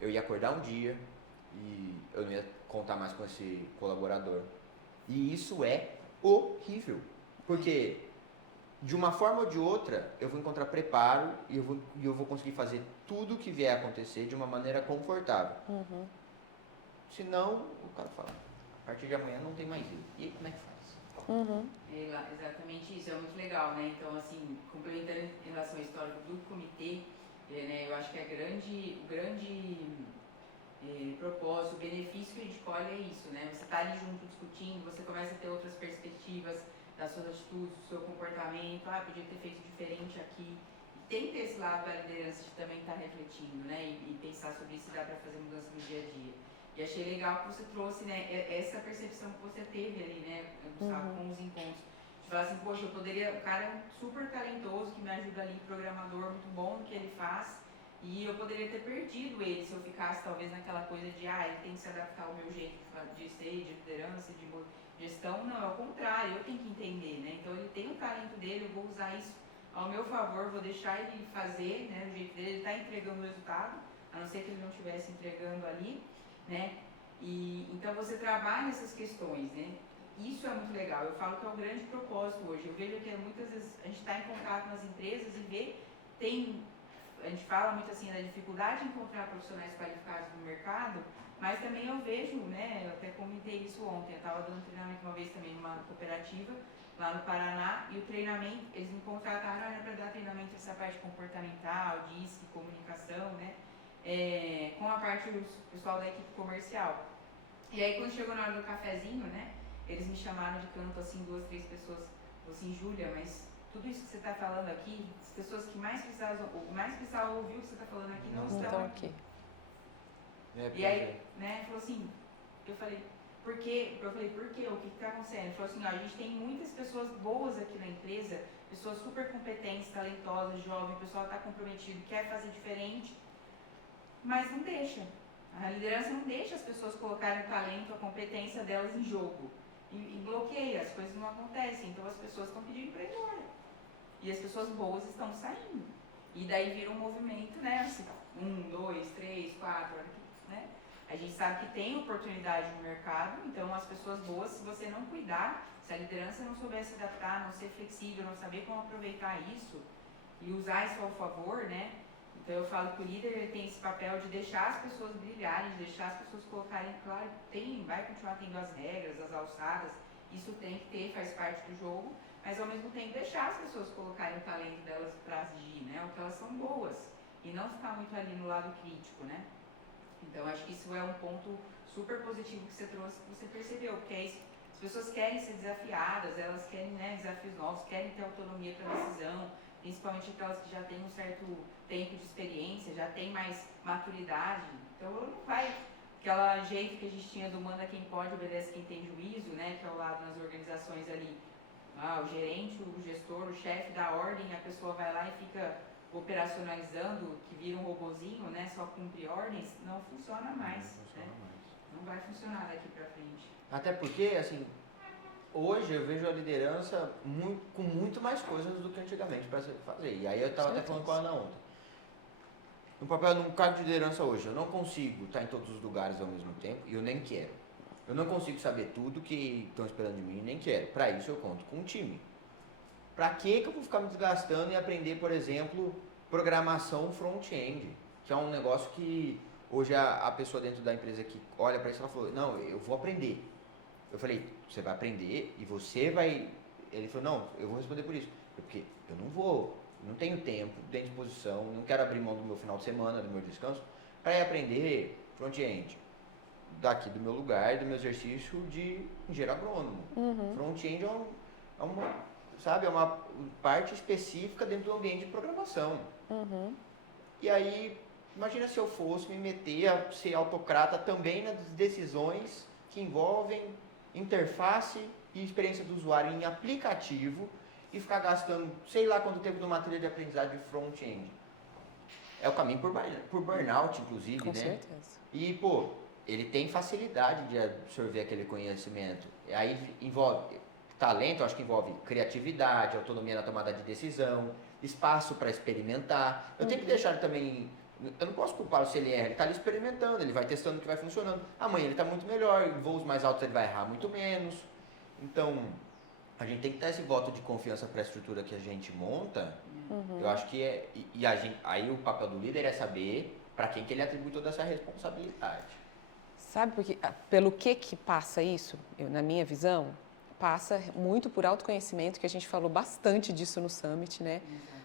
eu ia acordar um dia e eu não ia contar mais com esse colaborador. E isso é horrível. Porque, de uma forma ou de outra, eu vou encontrar preparo e eu vou conseguir fazer tudo que vier a acontecer de uma maneira confortável. Senão, o cara fala, a partir de amanhã não tem mais ele. E aí, como é que faz? Exatamente isso, é muito legal, né? Então, assim, complementando em relação à história do comitê, né, eu acho que o grande propósito, o benefício que a gente colhe é isso, né? Você está ali junto discutindo, você começa a ter outras perspectivas das suas atitudes, do seu comportamento, podia ter feito diferente aqui. E tem que ter esse lado da liderança de também estar refletindo, né? E pensar sobre isso, se dá para fazer mudança no dia a dia. E achei legal que você trouxe, né, essa percepção que você teve ali, né, Gustavo, com os encontros. De falar assim, poxa, o cara é super talentoso, que me ajuda ali, programador, muito bom no que ele faz, e eu poderia ter perdido ele se eu ficasse talvez naquela coisa de, ele tem que se adaptar ao meu jeito de ser, de liderança, de gestão. Não, é o contrário, eu tenho que entender, né, então ele tem o talento dele, eu vou usar isso ao meu favor, vou deixar ele fazer, né, do jeito dele, ele está entregando o resultado, a não ser que ele não estivesse entregando ali, né, e então você trabalha essas questões, né. Isso é muito legal, eu falo que é o grande propósito hoje. Eu vejo que muitas vezes a gente está em contato nas empresas e a gente fala muito assim da dificuldade de encontrar profissionais qualificados no mercado, mas também eu vejo, né, eu até comentei isso ontem, eu estava dando treinamento uma vez também numa cooperativa lá no Paraná, e o treinamento, eles me contrataram para dar treinamento nessa parte comportamental, DISC, comunicação, né, com a parte do pessoal da equipe comercial. E aí quando chegou na hora do cafezinho, né, eles me chamaram de canto, assim, 2, 3 pessoas, assim, Júlia, mas tudo isso que você está falando aqui, as pessoas que mais precisavam ouvir o que você está falando aqui não estão aqui. E aí, né, falou assim, eu falei, por quê? O que está acontecendo? Ele falou assim, a gente tem muitas pessoas boas aqui na empresa, pessoas super competentes, talentosas, jovens, o pessoal está comprometido, quer fazer diferente, mas não deixa. A liderança não deixa as pessoas colocarem o talento, a competência delas em jogo. E bloqueia, as coisas não acontecem, então as pessoas estão pedindo para ir embora. E as pessoas boas estão saindo. E daí vira um movimento, né? Assim, 1, 2, 3, 4, né? A gente sabe que tem oportunidade no mercado, então as pessoas boas, se você não cuidar, se a liderança não souber se adaptar, não ser flexível, não saber como aproveitar isso e usar isso ao favor, né? Então eu falo que o líder ele tem esse papel de deixar as pessoas brilharem, de deixar as pessoas colocarem, claro, vai continuar tendo as regras, as alçadas, isso tem que ter, faz parte do jogo, mas ao mesmo tempo deixar as pessoas colocarem o talento delas para agir, né, o que elas são boas, e não ficar muito ali no lado crítico, né. Então acho que isso é um ponto super positivo que você trouxe, que você percebeu, porque é isso, as pessoas querem ser desafiadas, elas querem, né, desafios novos, querem ter autonomia para decisão, principalmente aquelas que já têm um certo tempo de experiência, já tem mais maturidade, então não vai aquele jeito que a gente tinha do manda quem pode, obedece quem tem juízo, né, que é o lado nas organizações ali, o gerente, o gestor, o chefe dá ordem, a pessoa vai lá e fica operacionalizando, que vira um robozinho, né, só cumpre ordens, não funciona mais, não vai funcionar daqui para frente. Até porque, assim, hoje eu vejo a liderança com muito mais coisas do que antigamente para fazer. E aí eu estava até falando com a Ana ontem. No papel, num cargo de liderança hoje, eu não consigo estar em todos os lugares ao mesmo tempo e eu nem quero. Eu não consigo saber tudo que estão esperando de mim, nem quero. Para isso eu conto com um time. Para que eu vou ficar me desgastando e aprender, por exemplo, programação front-end, que é um negócio que hoje a pessoa dentro da empresa que olha para isso, ela falou, não, eu vou aprender. Eu falei, você vai aprender e você vai... Ele falou, não, eu vou responder por isso. Porque eu não tenho tempo, não tenho disposição, não quero abrir mão do meu final de semana, do meu descanso, para ir aprender front-end daqui do meu lugar, do meu exercício de engenheiro agrônomo. Front-end é uma parte específica dentro do ambiente de programação. E aí, imagina se eu fosse me meter a ser autocrata também nas decisões que envolvem interface e experiência do usuário em aplicativo e ficar gastando sei lá quanto tempo numa trilha de aprendizagem de front-end. É o caminho por burnout, inclusive, Com né? certeza. E, pô, ele tem facilidade de absorver aquele conhecimento. Aí envolve talento, acho que envolve criatividade, autonomia na tomada de decisão, espaço para experimentar. Eu tenho que deixar ele também. Eu não posso culpá-lo se ele erra. Ele está ali experimentando, ele vai testando o que vai funcionando. Amanhã ele está muito melhor, em voos mais altos ele vai errar muito menos. Então, a gente tem que dar esse voto de confiança para a estrutura que a gente monta. Eu acho que é. Aí o papel do líder é saber para quem que ele atribui toda essa responsabilidade. Sabe porque, pelo que passa isso, na minha visão, passa muito por autoconhecimento, que a gente falou bastante disso no Summit, né?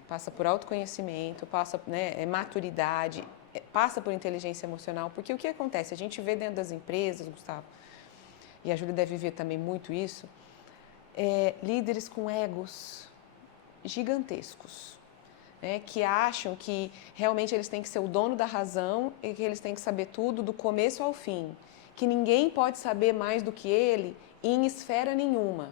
Passa por autoconhecimento, passa, né, maturidade, passa por inteligência emocional, porque o que acontece? A gente vê dentro das empresas, Gustavo, e a Júlia deve ver também muito isso, líderes com egos gigantescos, né, que acham que realmente eles têm que ser o dono da razão e que eles têm que saber tudo do começo ao fim, que ninguém pode saber mais do que ele em esfera nenhuma.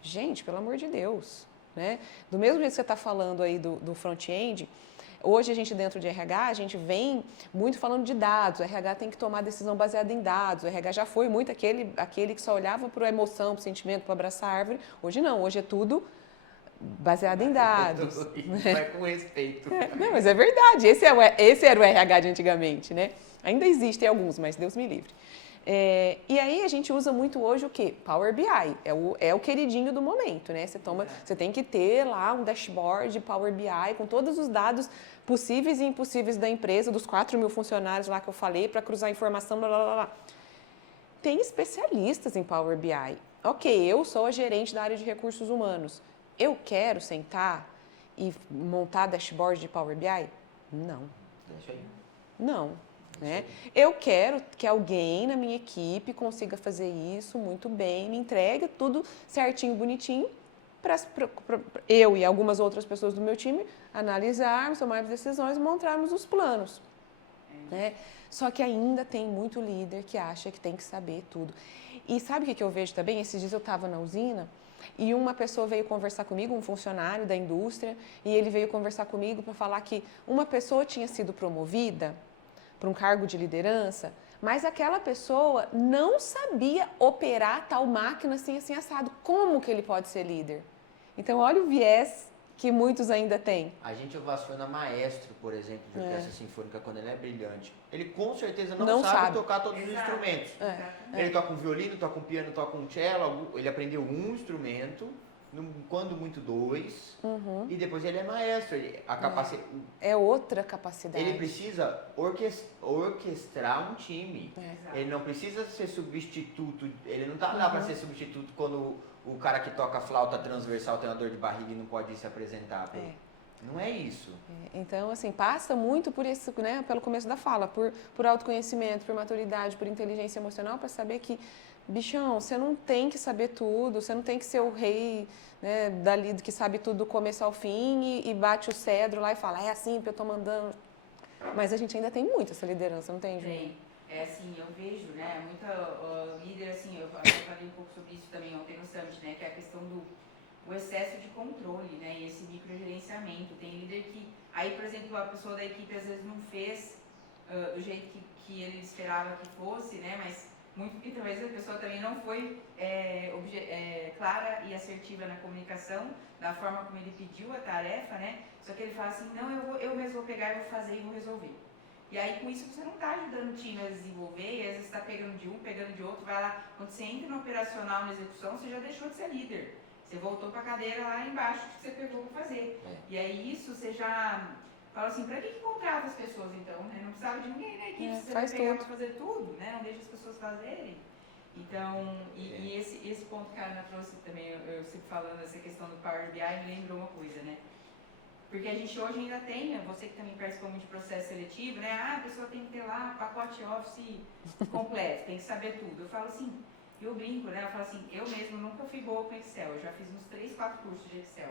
Gente, pelo amor de Deus, né? Do mesmo jeito que você está falando aí do front-end, hoje a gente dentro de RH, a gente vem muito falando de dados, o RH tem que tomar decisão baseada em dados, o RH já foi muito aquele que só olhava para a emoção, para o sentimento, para abraçar a árvore, hoje não, hoje é tudo baseado em dados. Vai com respeito. Não, mas é verdade, esse era o RH de antigamente, né? Ainda existem alguns, mas Deus me livre. E aí a gente usa muito hoje o quê? Power BI, é o queridinho do momento, né? Você tem que ter lá um dashboard de Power BI com todos os dados possíveis e impossíveis da empresa, dos 4.000 funcionários lá que eu falei, para cruzar informação, blá, blá, blá. Tem especialistas em Power BI. Ok, eu sou a gerente da área de recursos humanos. Eu quero sentar e montar dashboard de Power BI? Não. Deixa aí. Não. Né? Eu quero que alguém na minha equipe consiga fazer isso muito bem, me entregue tudo certinho, bonitinho, para eu e algumas outras pessoas do meu time analisarmos, tomarmos decisões, montarmos os planos. Né? Só que ainda tem muito líder que acha que tem que saber tudo. E sabe o que eu vejo também? Esses dias eu estava na usina e uma pessoa veio conversar comigo, um funcionário da indústria, e ele veio conversar comigo para falar que uma pessoa tinha sido promovida para um cargo de liderança, mas aquela pessoa não sabia operar tal máquina assim, assim, assado. Como que ele pode ser líder? Então, olha o viés que muitos ainda têm. A gente ovaciona maestro, por exemplo, de orquestra sinfônica quando ele é brilhante. Ele com certeza não sabe tocar todos os instrumentos. Ele toca um violino, toca um piano, toca um cello, ele aprendeu um instrumento, quando muito dois, e depois ele é maestro. É outra capacidade. Ele precisa orquestrar um time. Ele não precisa ser substituto. Ele não está lá para ser substituto quando o cara que toca flauta transversal tem uma dor de barriga e não pode se apresentar. Não é isso. Então, assim, passa muito por isso, né, pelo começo da fala, por autoconhecimento, por maturidade, por inteligência emocional, para saber que, bichão, você não tem que saber tudo, você não tem que ser o rei, né, dali que sabe tudo do começo ao fim e bate o cedro lá e fala, é assim que eu tô mandando. Mas a gente ainda tem muito essa liderança, não tem, Ju? Tem. É assim, eu vejo, né, muita líder, assim, eu falei um pouco sobre isso também ontem no Summit, né, que é a questão do excesso de controle, né, e esse microgerenciamento. Tem líder que, aí, por exemplo, a pessoa da equipe às vezes não fez do jeito que ele esperava que fosse, né, mas muitas vezes a pessoa também não foi clara e assertiva na comunicação, da forma como ele pediu a tarefa, né, só que ele fala assim, não, eu mesmo vou pegar e vou fazer e vou resolver. E aí, com isso, você não está ajudando o time a desenvolver, e às vezes você está pegando de um, pegando de outro, vai lá, quando você entra no operacional, na execução, você já deixou de ser líder. Você voltou para a cadeira lá embaixo que você pegou para fazer. E aí, isso você já fala assim, para que contrata as pessoas, então? Né? Não precisava de ninguém na equipe, você vai pegar para fazer tudo, né? Não deixa as pessoas fazerem. Então, e esse ponto que a Ana trouxe também, eu sempre falando, essa questão do Power BI, me lembrou uma coisa, né? Porque a gente hoje ainda tem, você que também participou muito de processo seletivo, né? A pessoa tem que ter lá pacote Office completo, tem que saber tudo. Eu falo assim, eu brinco, né? Eu falo assim, eu mesmo nunca fui boa com Excel, eu já fiz uns 3, 4 cursos de Excel.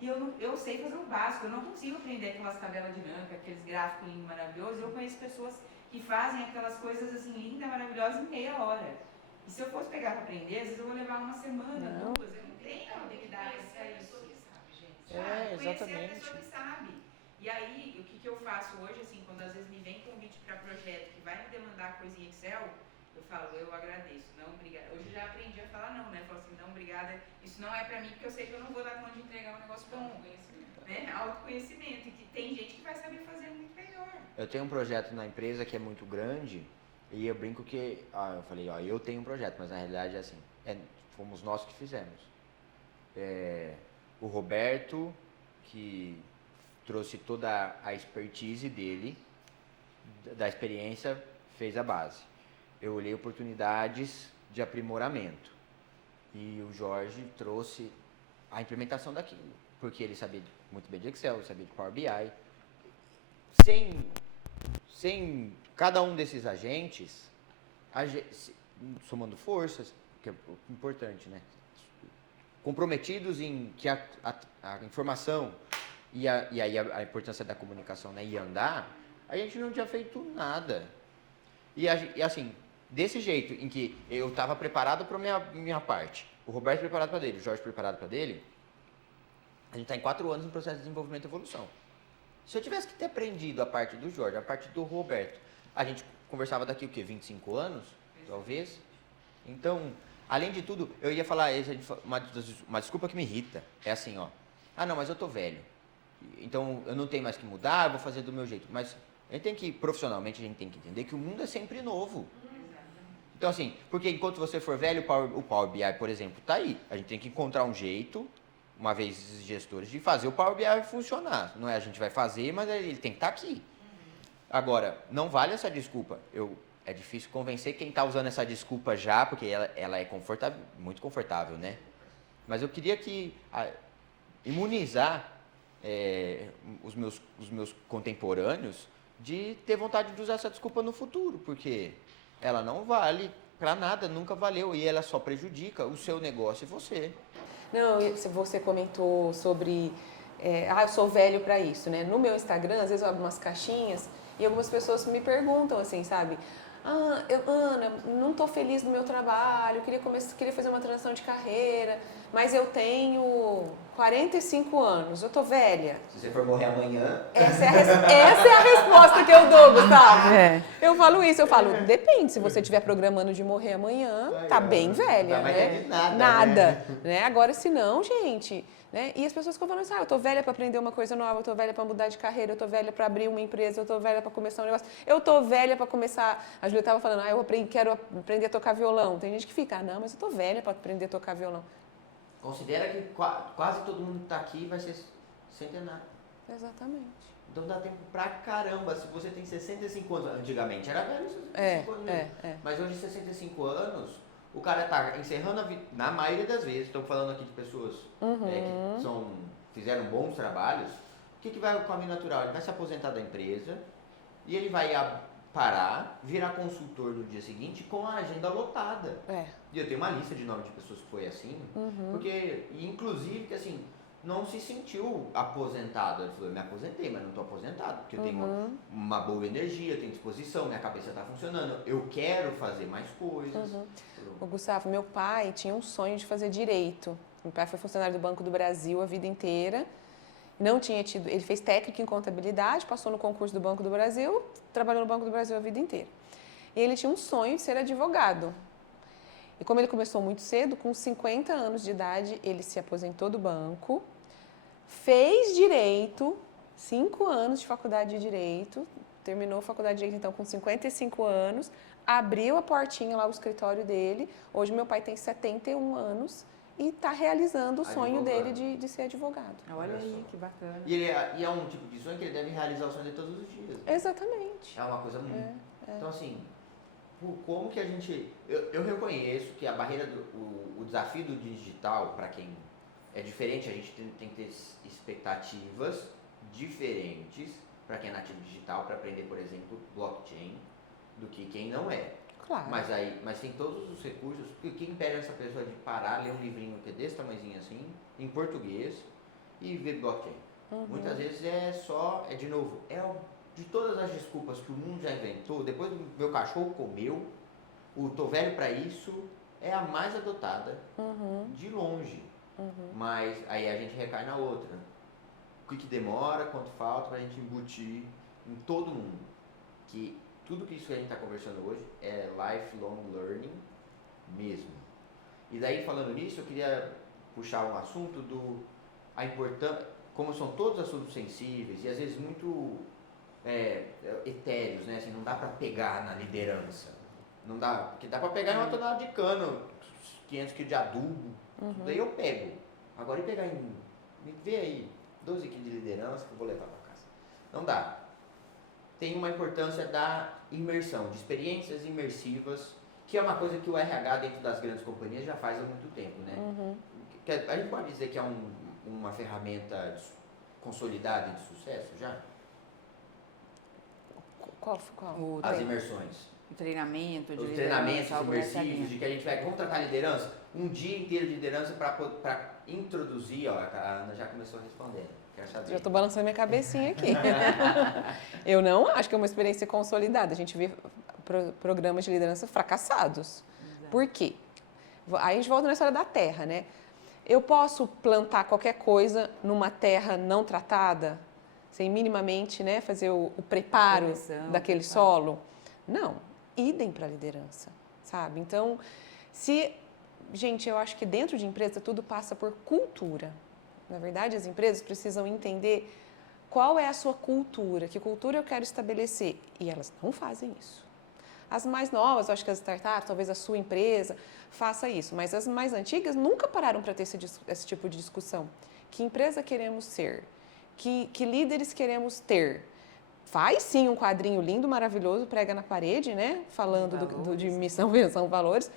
E eu sei fazer o básico, eu não consigo aprender aquelas tabelas dinâmicas, aqueles gráficos lindos, maravilhosos. Eu conheço pessoas que fazem aquelas coisas assim lindas, maravilhosas em meia hora. E se eu fosse pegar para aprender, às vezes eu vou levar uma semana, Não. 2, eu não tenho habilidade para isso. É, Conhecer a exatamente. pessoa que sabe. E aí, o que eu faço hoje, assim, quando às vezes me vem convite para projeto que vai me demandar coisa em Excel, eu falo, eu agradeço, não obrigada. Hoje eu já aprendi a falar não, né? Eu falo assim, não obrigada, isso não é para mim, porque eu sei que eu não vou dar conta de entregar um negócio bom. Né? Autoconhecimento, e que tem gente que vai saber fazer muito melhor. Eu tenho um projeto na empresa que é muito grande e eu brinco que, eu falei, eu tenho um projeto, mas na realidade é assim, fomos nós que fizemos. O Roberto, que trouxe toda a expertise dele, da experiência, fez a base. Eu olhei oportunidades de aprimoramento e o Jorge trouxe a implementação daquilo, porque ele sabia muito bem de Excel, sabia de Power BI. Sem cada um desses agentes, somando forças, que é importante, né? Comprometidos em que a informação e aí a importância da comunicação, né, ia andar, a gente não tinha feito nada. E assim, desse jeito, em que eu estava preparado para a minha parte, o Roberto preparado para dele, o Jorge preparado para dele, a gente está em 4 anos no processo de desenvolvimento e evolução. Se eu tivesse que ter aprendido a parte do Jorge, a parte do Roberto, a gente conversava daqui o quê? 25 anos? Talvez? Então, além de tudo, eu ia falar, uma desculpa que me irrita, é assim, não, mas eu tô velho, então eu não tenho mais que mudar, eu vou fazer do meu jeito. Mas a gente tem que, profissionalmente, a gente tem que entender que o mundo é sempre novo. Então assim, porque enquanto você for velho, o Power BI, por exemplo, tá aí. A gente tem que encontrar um jeito, uma vez gestores, de fazer o Power BI funcionar. Não é a gente vai fazer, mas ele tem que estar aqui. Agora, não vale essa desculpa. É difícil convencer quem está usando essa desculpa já, porque ela é muito confortável, né? Mas eu queria imunizar os meus contemporâneos de ter vontade de usar essa desculpa no futuro, porque ela não vale para nada, nunca valeu, e ela só prejudica o seu negócio e você. Não, você comentou sobre, eu sou velho para isso, né? No meu Instagram, às vezes eu abro umas caixinhas e algumas pessoas me perguntam assim, sabe? Ana, não estou feliz no meu trabalho, queria fazer uma transição de carreira, mas eu tenho 45 anos, eu tô velha. Se você for morrer amanhã... Essa é a resposta que eu dou, Gustavo. Eu falo isso, depende, se você estiver programando de morrer amanhã, tá bem velha, né? Nada, né? Agora, se não, gente... Né? E as pessoas ficam falando assim, eu tô velha para aprender uma coisa nova, eu tô velha para mudar de carreira, eu tô velha para abrir uma empresa, eu tô velha para começar um negócio, eu tô velha para começar... A Júlia estava falando, quero aprender a tocar violão. Tem gente que fica, não, mas eu tô velha para aprender a tocar violão. Considera que quase todo mundo que está aqui vai ser centenário. Exatamente. Então dá tempo pra caramba. Se você tem 65 anos, antigamente era velho 65 anos mesmo. Mas hoje 65 anos, o cara tá encerrando a vida, na maioria das vezes, estou falando aqui de pessoas que fizeram bons trabalhos, o que vai o caminho natural? Ele vai se aposentar da empresa e ele vai parar, virar consultor no dia seguinte com a agenda lotada. E eu tenho uma lista de nome de pessoas que foi assim, porque, inclusive, que assim, não se sentiu aposentado. Ele falou, eu me aposentei, mas não estou aposentado, porque eu tenho uma boa energia, eu tenho disposição, minha cabeça está funcionando, eu quero fazer mais coisas. Ô, Gustavo, meu pai tinha um sonho de fazer direito. Meu pai foi funcionário do Banco do Brasil a vida inteira. Não tinha tido, ele fez técnico em contabilidade, passou no concurso do Banco do Brasil, trabalhou no Banco do Brasil a vida inteira. E ele tinha um sonho de ser advogado. E como ele começou muito cedo, com 50 anos de idade, ele se aposentou do banco, fez direito, 5 anos de faculdade de direito, terminou a faculdade de direito então com 55 anos, abriu a portinha lá, o escritório dele. Hoje meu pai tem 71 anos. E está realizando o sonho dele de ser advogado. Olha aí, que bacana. E é um tipo de sonho que ele deve realizar o sonho de todos os dias. Né? Exatamente. É uma coisa muito... Então, assim, como que a gente... Eu reconheço que a barreira, o desafio do digital, para quem é diferente, a gente tem que ter expectativas diferentes para quem é nativo digital, para aprender, por exemplo, blockchain, do que quem não é. Claro. Mas tem todos os recursos, porque quem pega essa pessoa de parar, ler um livrinho que é desse tamanhozinho assim, em português, e ver blockchain. Muitas vezes é de novo, de todas as desculpas que o mundo já inventou, depois do meu cachorro comeu, tô velho para isso, é a mais adotada de longe. Mas aí a gente recai na outra. O que demora, quanto falta pra gente embutir em todo mundo. Que tudo isso que a gente está conversando hoje é lifelong learning mesmo. E daí, falando nisso, eu queria puxar um assunto a importância, como são todos assuntos sensíveis e às vezes muito etéreos, né? Assim, não dá para pegar na liderança. Não dá, porque dá para pegar em uma tonelada de cano, 500 kg de adubo, tudo daí eu pego. Agora, e pegar me vê aí, 12 kg de liderança que eu vou levar para casa. Não dá. Tem uma importância da imersão, de experiências imersivas, que é uma coisa que o RH dentro das grandes companhias já faz há muito tempo, né? A gente pode dizer que é uma ferramenta consolidada e de sucesso já? Qual? As imersões. O treinamento de Os liderança, treinamentos algo nessa imersivos, linha. de que a gente vai contratar liderança, um dia inteiro de liderança para introduzir, ó, a Ana já começou respondendo. Quero saber. Já estou balançando minha cabecinha aqui. Eu não acho que é uma experiência consolidada. A gente vê programas de liderança fracassados. Exato. Por quê? Aí a gente volta na história da terra, né? Eu posso plantar qualquer coisa numa terra não tratada, sem minimamente, né, fazer o preparo daquele solo? Não. Idem para a liderança, sabe? Então, gente, eu acho que dentro de empresa tudo passa por cultura. Na verdade, as empresas precisam entender qual é a sua cultura, que cultura eu quero estabelecer. E elas não fazem isso. As mais novas, eu acho que as startups, talvez a sua empresa, faça isso. Mas as mais antigas nunca pararam para ter esse tipo de discussão. Que empresa queremos ser? Que líderes queremos ter? Faz sim um quadrinho lindo, maravilhoso, prega na parede, né? Falando de missão, visão, valores.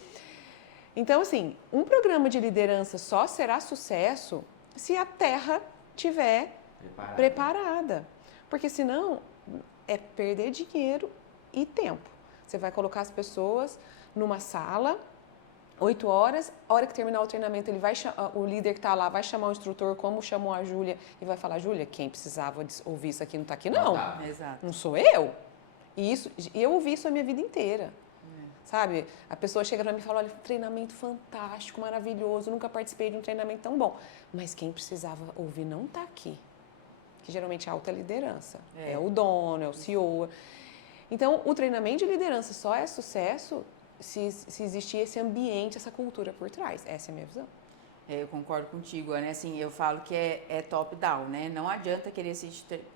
Então, assim, um programa de liderança só será sucesso se a terra estiver preparada. Porque senão é perder dinheiro e tempo. Você vai colocar as pessoas numa sala, 8 horas, a hora que terminar o treinamento, o líder que está lá vai chamar o instrutor, como chamou a Júlia, e vai falar, Júlia, quem precisava ouvir isso aqui não está aqui, não. Exato. Não sou eu. E eu ouvi isso a minha vida inteira. Sabe? A pessoa chega para mim e fala, olha, treinamento fantástico, maravilhoso, nunca participei de um treinamento tão bom. Mas quem precisava ouvir não está aqui. Que geralmente é a alta liderança. É o dono, é o CEO. Então, o treinamento de liderança só é sucesso se existir esse ambiente, essa cultura por trás. Essa é a minha visão. Eu concordo contigo, né? Assim, eu falo que é top-down, né? Não adianta querer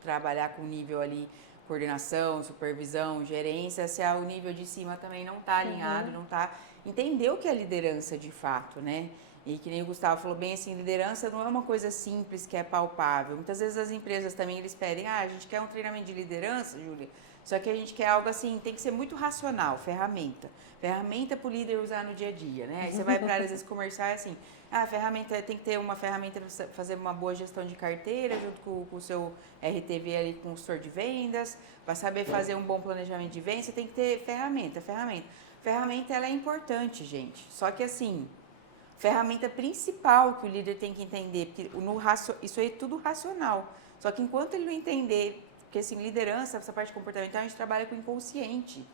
trabalhar com nível ali, coordenação, supervisão, gerência, se o nível de cima também não está alinhado, não está... Entender o que é liderança de fato, né? E que nem o Gustavo falou bem, assim, liderança não é uma coisa simples que é palpável. Muitas vezes as empresas também, eles pedem, a gente quer um treinamento de liderança, Júlia, só que a gente quer algo assim, tem que ser muito racional, ferramenta para o líder usar no dia a dia, né? Aí você vai para áreas vezes comerciais assim, a ferramenta tem que ter uma ferramenta para fazer uma boa gestão de carteira, junto com o seu RTV ali, com o gestor de vendas, para saber fazer um bom planejamento de vendas, você tem que ter ferramenta. Ferramenta, ela é importante, gente, só que assim, ferramenta principal que o líder tem que entender, porque isso aí é tudo racional, só que enquanto ele não entender, porque assim, liderança, essa parte comportamental, a gente trabalha com o inconsciente.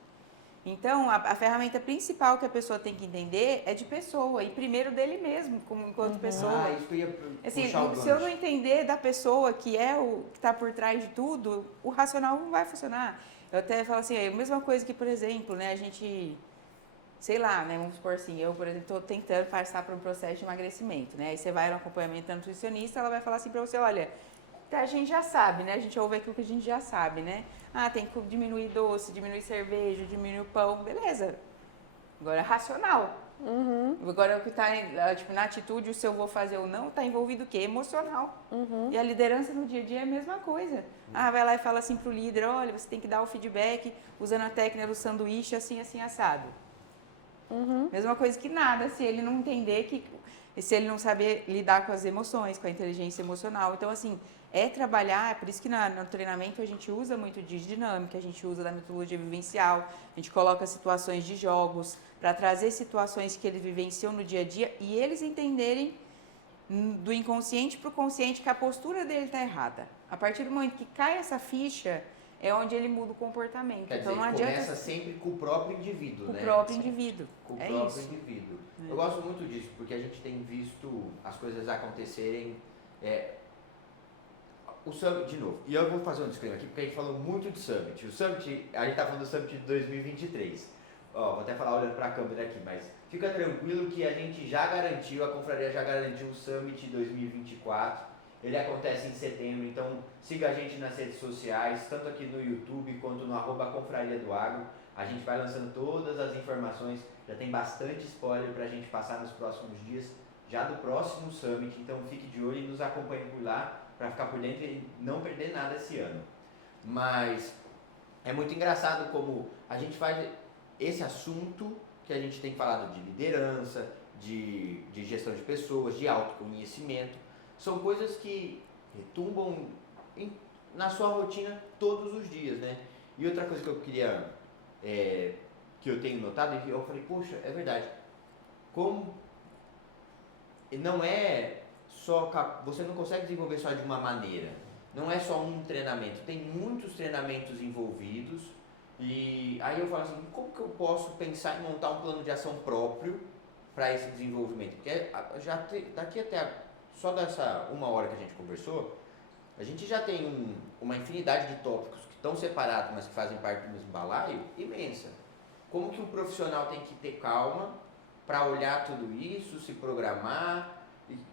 Então, a ferramenta principal que a pessoa tem que entender é de pessoa, e primeiro dele mesmo, enquanto pessoa. Isso que eu ia assim, puxar o gancho. Se eu não entender da pessoa que é o que está por trás de tudo, o racional não vai funcionar. Eu até falo assim, é a mesma coisa que, por exemplo, né, a gente, sei lá, né, vamos supor assim, eu, por exemplo, estou tentando passar por um processo de emagrecimento, né, aí você vai no acompanhamento da nutricionista, ela vai falar assim para você, olha, a gente já sabe, né? A gente ouve aquilo que a gente já sabe, né? Tem que diminuir doce, diminuir cerveja, diminuir o pão, beleza. Agora é racional. Agora o que está tipo, na atitude, o se eu vou fazer ou não, está envolvido o quê? Emocional. E a liderança no dia a dia é a mesma coisa. Vai lá e fala assim pro líder, olha, você tem que dar o feedback usando a técnica do sanduíche assim, assim, assado. Mesma coisa que nada, se ele não entender se ele não saber lidar com as emoções, com a inteligência emocional. Então, assim, trabalhar, por isso que no treinamento a gente usa muito de dinâmica, a gente usa da metodologia vivencial, a gente coloca situações de jogos para trazer situações que eles vivenciam no dia a dia e eles entenderem do inconsciente para o consciente que a postura dele está errada. A partir do momento que cai essa ficha, é onde ele muda o comportamento. Quer Então dizer, não adianta começa sempre com o próprio indivíduo, o né? próprio indivíduo. Com o É próprio isso. indivíduo. Eu gosto muito disso, porque a gente tem visto as coisas acontecerem. O Summit, de novo, e eu vou fazer um disclaimer aqui, porque a gente falou muito de Summit. O Summit, a gente está falando do Summit de 2023. Ó, vou até falar olhando para a câmera aqui, mas fica tranquilo que a gente já garantiu, a confraria já garantiu o Summit 2024. Ele acontece em setembro, então siga a gente nas redes sociais, tanto aqui no YouTube quanto no @confraria do agro. A gente vai lançando todas as informações, já tem bastante spoiler para a gente passar nos próximos dias, já do próximo Summit, então fique de olho e nos acompanhe por lá para ficar por dentro e não perder nada esse ano. Mas é muito engraçado como a gente faz esse assunto que a gente tem falado de liderança, de gestão de pessoas, de autoconhecimento, são coisas que retumbam na sua rotina todos os dias, né? E outra coisa que eu queria, que eu tenho notado, é que eu falei, poxa, é verdade, como não é só, você não consegue desenvolver só de uma maneira, não é só um treinamento, tem muitos treinamentos envolvidos, e aí eu falo assim, como que eu posso pensar em montar um plano de ação próprio para esse desenvolvimento? Porque daqui até só dessa uma hora que a gente conversou, a gente já tem uma infinidade de tópicos que estão separados, mas que fazem parte do mesmo balaio, imensa. Como que um profissional tem que ter calma para olhar tudo isso, se programar,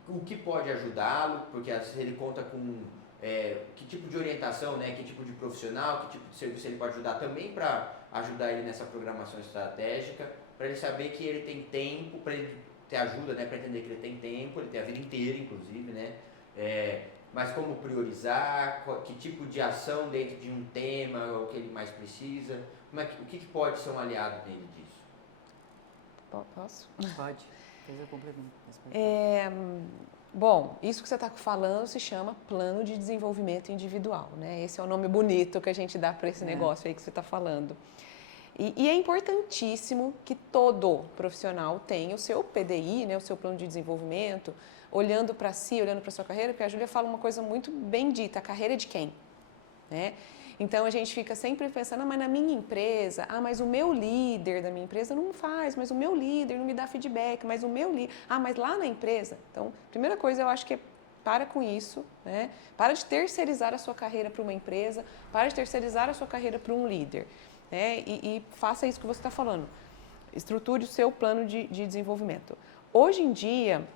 o que pode ajudá-lo, porque às vezes ele conta com que tipo de orientação, né, que tipo de profissional, que tipo de serviço ele pode ajudar também para ajudar ele nessa programação estratégica, para ele saber que ele tem tempo, para ele ter ajuda, né, para entender que ele tem tempo, ele tem a vida inteira, inclusive, né, mas como priorizar, que tipo de ação dentro de um tema, é o que ele mais precisa, o que pode ser um aliado dele disso? Posso? Pode. Depois eu complemento. Bom, isso que você está falando se chama plano de desenvolvimento individual, né? Esse é o nome bonito que a gente dá para esse negócio aí que você está falando. E é importantíssimo que todo profissional tenha o seu PDI, né, o seu plano de desenvolvimento, olhando para si, olhando para a sua carreira, porque a Júlia fala uma coisa muito bem dita, a carreira é de quem? Né? Então a gente fica sempre pensando, mas na minha empresa, mas o meu líder da minha empresa não faz, mas o meu líder não me dá feedback, mas o meu líder, mas lá na empresa. Então, primeira coisa eu acho que é para com isso, né? Para de terceirizar a sua carreira para uma empresa, para de terceirizar a sua carreira para um líder, né? E faça isso que você está falando. Estruture o seu plano de desenvolvimento. Hoje em dia,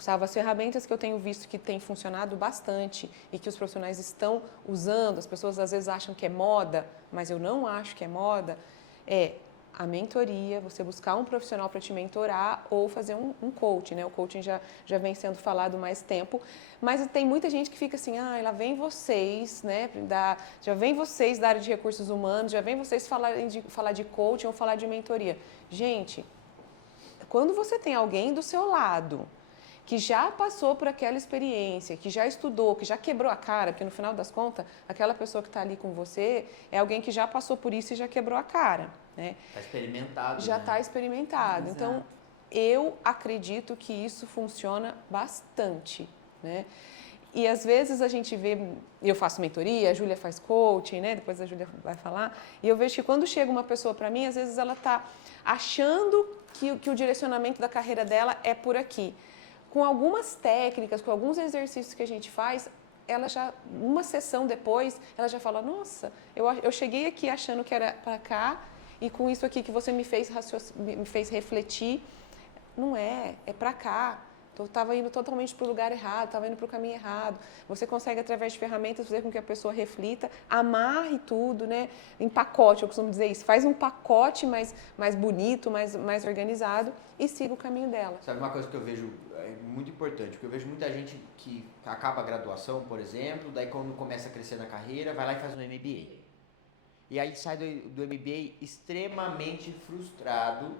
sabe, as ferramentas que eu tenho visto que tem funcionado bastante e que os profissionais estão usando, as pessoas às vezes acham que é moda, mas eu não acho que é moda, é a mentoria, você buscar um profissional para te mentorar ou fazer um coaching, né? O coaching já vem sendo falado há mais tempo, mas tem muita gente que fica assim, lá vem vocês, né? Já vem vocês da área de recursos humanos, já vem vocês falar de coaching ou falar de mentoria. Gente, quando você tem alguém do seu lado que já passou por aquela experiência, que já estudou, que já quebrou a cara, porque no final das contas, aquela pessoa que está ali com você é alguém que já passou por isso e já quebrou a cara. Né? Está experimentado. Já está experimentado. Exato. Então, eu acredito que isso funciona bastante. Né? E às vezes a gente vê, eu faço mentoria, a Júlia faz coaching, né? Depois a Júlia vai falar, e eu vejo que quando chega uma pessoa para mim, às vezes ela está achando que o direcionamento da carreira dela é por aqui. Com algumas técnicas, com alguns exercícios que a gente faz, ela já, uma sessão depois, ela já fala, nossa, eu cheguei aqui achando que era para cá, e com isso aqui que você me fez refletir, não é para cá. Eu estava indo totalmente para o lugar errado, estava indo para o caminho errado. Você consegue, através de ferramentas, fazer com que a pessoa reflita, amarre tudo, né? Em pacote, eu costumo dizer isso. Faz um pacote mais bonito, mais organizado e siga o caminho dela. Sabe uma coisa que eu vejo muito importante? Porque eu vejo muita gente que acaba a graduação, por exemplo, daí quando começa a crescer na carreira, vai lá e faz um MBA. E aí sai do MBA extremamente frustrado,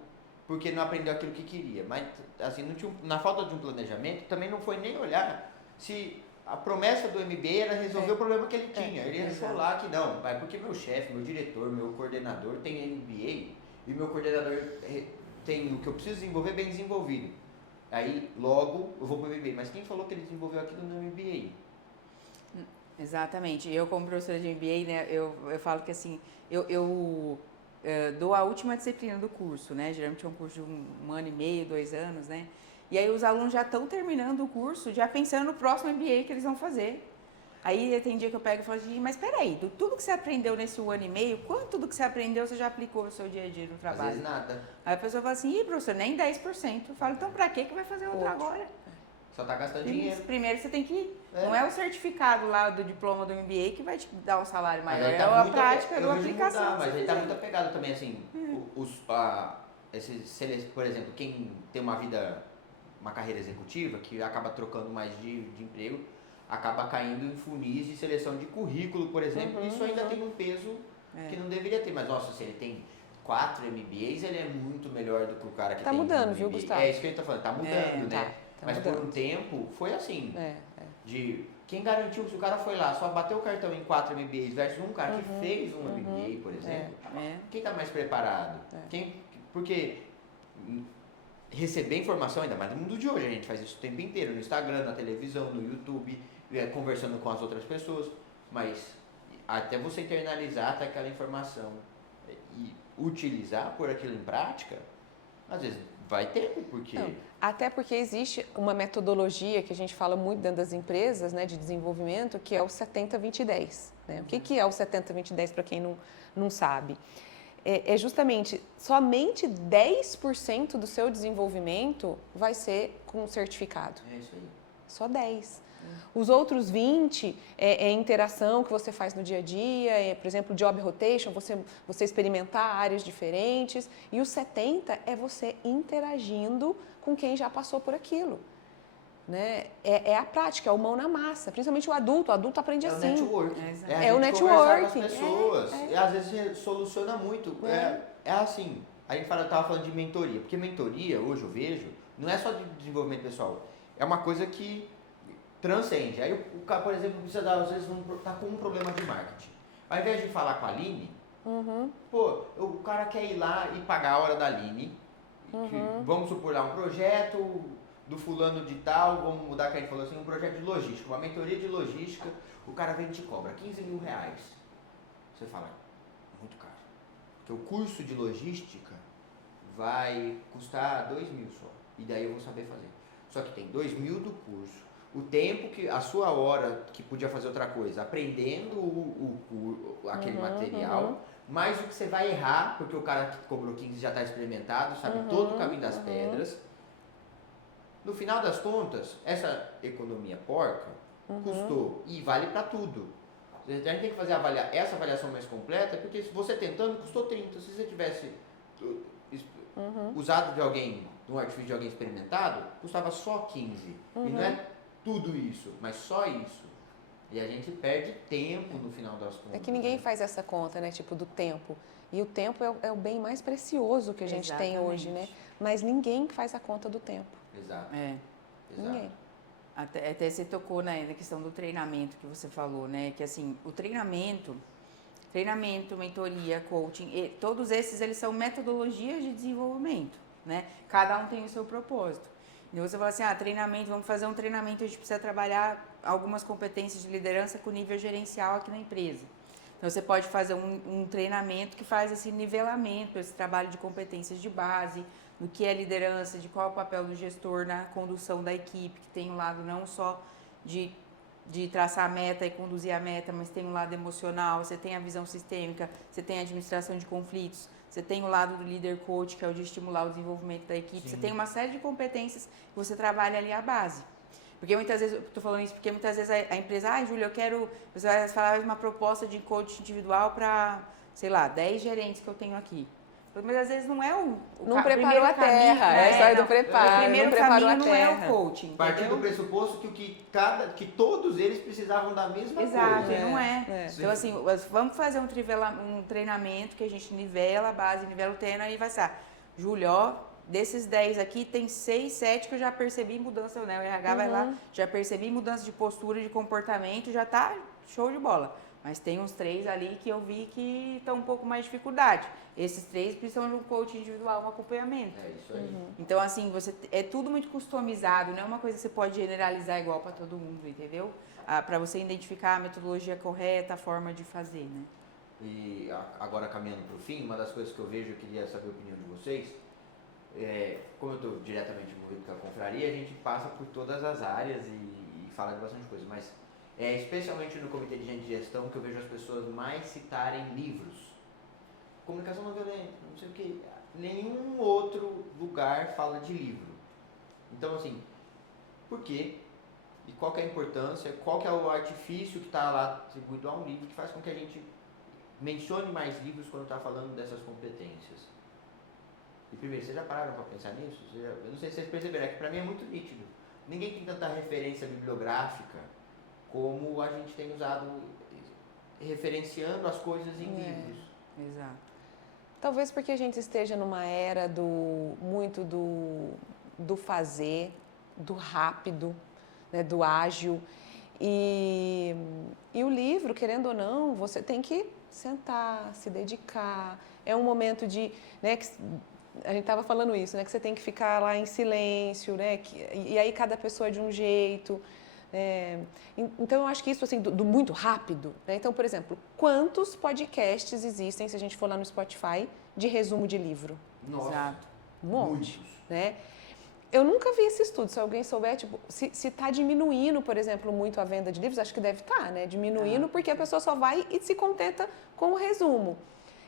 porque não aprendeu aquilo que queria. Mas, assim, na falta de um planejamento, também não foi nem olhar se a promessa do MBA era resolver o problema que ele tinha. Ele achou lá que não, porque meu chefe, meu diretor, meu coordenador tem MBA e meu coordenador tem o que eu preciso desenvolver bem desenvolvido. Aí, logo, eu vou para o MBA. Mas quem falou que ele desenvolveu aquilo no MBA? Exatamente. Eu, como professora de MBA, né, eu falo que assim, eu dou a última disciplina do curso, né? Geralmente é um curso de um ano e meio, 2 anos, né? E aí os alunos já estão terminando o curso, já pensando no próximo MBA que eles vão fazer. Aí tem dia que eu pego e falo assim, mas peraí, tudo que você aprendeu nesse 1 ano e meio, quanto do que você aprendeu você já aplicou no seu dia a dia no trabalho? Às vezes nada. Aí a pessoa fala assim, ih, professor, nem 10%. Eu falo, então pra que vai fazer outra agora? Só tá gastando dinheiro. Primeiro você tem que... Não é o certificado lá do diploma do MBA que vai te dar um salário Mas maior, aí é tá a muito prática eu da vejo aplicação. mudar, que mas você ele tá fizer. muito apegado também, assim, por exemplo, quem tem uma carreira executiva, que acaba trocando mais de emprego, acaba caindo em funis de seleção de currículo, por exemplo. Isso ainda tem um peso que não deveria ter. Mas, nossa, se ele tem 4 MBAs, ele é muito melhor do que o cara que Tá tem mudando, um viu, MBA. Gustavo? É isso que ele tá falando, tá mudando, né? Tá Mas mudando. por um tempo, foi assim. É. De quem garantiu, se o cara foi lá, só bateu o cartão em 4 MBAs versus um cara que fez um MBA, por exemplo, quem está mais preparado? Porque receber informação, ainda mais no mundo de hoje, a gente faz isso o tempo inteiro, no Instagram, na televisão, no YouTube, conversando com as outras pessoas, mas até você internalizar até aquela informação e utilizar, pôr aquilo em prática, às vezes vai tempo, porque... Até porque existe uma metodologia que a gente fala muito dentro das empresas, né, de desenvolvimento, que é o 70-20-10. Né? O que é o 70-20-10 para quem não sabe? É justamente, somente 10% do seu desenvolvimento vai ser com certificado. É isso aí. Só 10%. Os outros 20% é interação que você faz no dia a dia, por exemplo, job rotation, você experimentar áreas diferentes. E os 70% é você interagindo com quem já passou por aquilo. Né? É a prática, é o mão na massa. Principalmente o adulto aprende assim. É o networking. É o networking. Com as pessoas. E às vezes soluciona muito. É assim, a gente tava falando de mentoria, porque mentoria, hoje eu vejo, não é só de desenvolvimento pessoal, é uma coisa que transcende. Aí o cara, por exemplo, precisa às vezes tá com um problema de marketing. Ao invés de falar com a Aline, o cara quer ir lá e pagar a hora da Aline, vamos supor lá um projeto do fulano de tal, vamos mudar que a gente falou assim, um projeto de logística, uma mentoria de logística, o cara vem e te cobra 15 mil reais. Você fala, muito caro. Porque o curso de logística vai custar 2 mil só. E daí eu vou saber fazer. Só que tem 2 mil do curso. O tempo que a sua hora que podia fazer outra coisa, aprendendo aquele material, mais o que você vai errar, porque o cara que cobrou 15 já está experimentado, sabe todo o caminho das pedras. No final das contas, essa economia porca custou e vale para tudo. A gente tem que fazer essa avaliação mais completa, porque se você tentando, custou 30. Se você tivesse usado de um artifício de alguém experimentado, custava só 15. E não é tudo isso, mas só isso. E a gente perde tempo no final das contas. É que ninguém faz essa conta, né? Tipo, do tempo. E o tempo é o bem mais precioso que a gente tem hoje, né? Mas ninguém faz a conta do tempo. Exato. Exato. Ninguém. Até você tocou na questão do treinamento que você falou, né? Que assim, o treinamento, mentoria, coaching, todos esses eles são metodologias de desenvolvimento, né? Cada um tem o seu propósito. E você fala assim, treinamento, vamos fazer um treinamento, a gente precisa trabalhar algumas competências de liderança com nível gerencial aqui na empresa. Então, você pode fazer um treinamento que faz esse nivelamento, esse trabalho de competências de base, do que é liderança, de qual é o papel do gestor na condução da equipe, que tem um lado não só de traçar a meta e conduzir a meta, mas tem um lado emocional, você tem a visão sistêmica, você tem a administração de conflitos, você tem o lado do líder coach, que é o de estimular o desenvolvimento da equipe, Você tem uma série de competências que você trabalha ali à base. Porque muitas vezes, eu estou falando isso porque muitas vezes a empresa, Júlia, você vai falar uma proposta de coach individual para, sei lá, 10 gerentes que eu tenho aqui. Mas às vezes não é não preparou a terra, é a história do preparo. O primeiro caminho não é o coaching. Partir do pressuposto que todos eles precisavam da mesma coisa. Exato, não é. Então, assim, vamos fazer um treinamento que a gente nivela a base, nivela o terreno e vai ser, Júlia, ó, desses 10 aqui, tem 6, 7 que eu já percebi mudança, né? O RH vai lá, já percebi mudança de postura, de comportamento, já tá show de bola. Mas tem uns 3 ali que eu vi que estão um pouco mais de dificuldade. Esses 3 precisam de um coach individual, um acompanhamento. É isso aí. Então, assim, é tudo muito customizado, não é uma coisa que você pode generalizar igual para todo mundo, entendeu? Para você identificar a metodologia correta, a forma de fazer, né? E agora caminhando para o fim, uma das coisas que eu vejo, eu queria saber a opinião de vocês, como eu estou diretamente envolvido com a confraria, a gente passa por todas as áreas e fala de bastante coisa, mas especialmente no comitê de gente de gestão que eu vejo as pessoas mais citarem livros. Comunicação não violenta, não sei o que, nenhum outro lugar fala de livro. Então, assim, por quê? E qual que é a importância, qual que é o artifício que está lá atribuído a um livro que faz com que a gente mencione mais livros quando está falando dessas competências? E primeiro, vocês já pararam para pensar nisso? Eu não sei se vocês perceberam, é que para mim é muito nítido. Ninguém tem tanta referência bibliográfica como a gente tem usado referenciando as coisas em livros. Exato. Talvez porque a gente esteja numa era muito do fazer, do rápido, né, do ágil. E o livro, querendo ou não, você tem que sentar, se dedicar. É um momento de... Né, a gente estava falando isso, né, que você tem que ficar lá em silêncio, né, e aí cada pessoa é de um jeito. Então, eu acho que isso, assim, do muito rápido, né? Então, por exemplo, quantos podcasts existem, se a gente for lá no Spotify, de resumo de livro? Nossa, Exato. Um monte, muitos. né? Eu nunca vi esse estudo, se alguém souber, tipo, se está diminuindo, por exemplo, muito a venda de livros, acho que deve estar, né? Diminuindo, porque a pessoa só vai e se contenta com o resumo.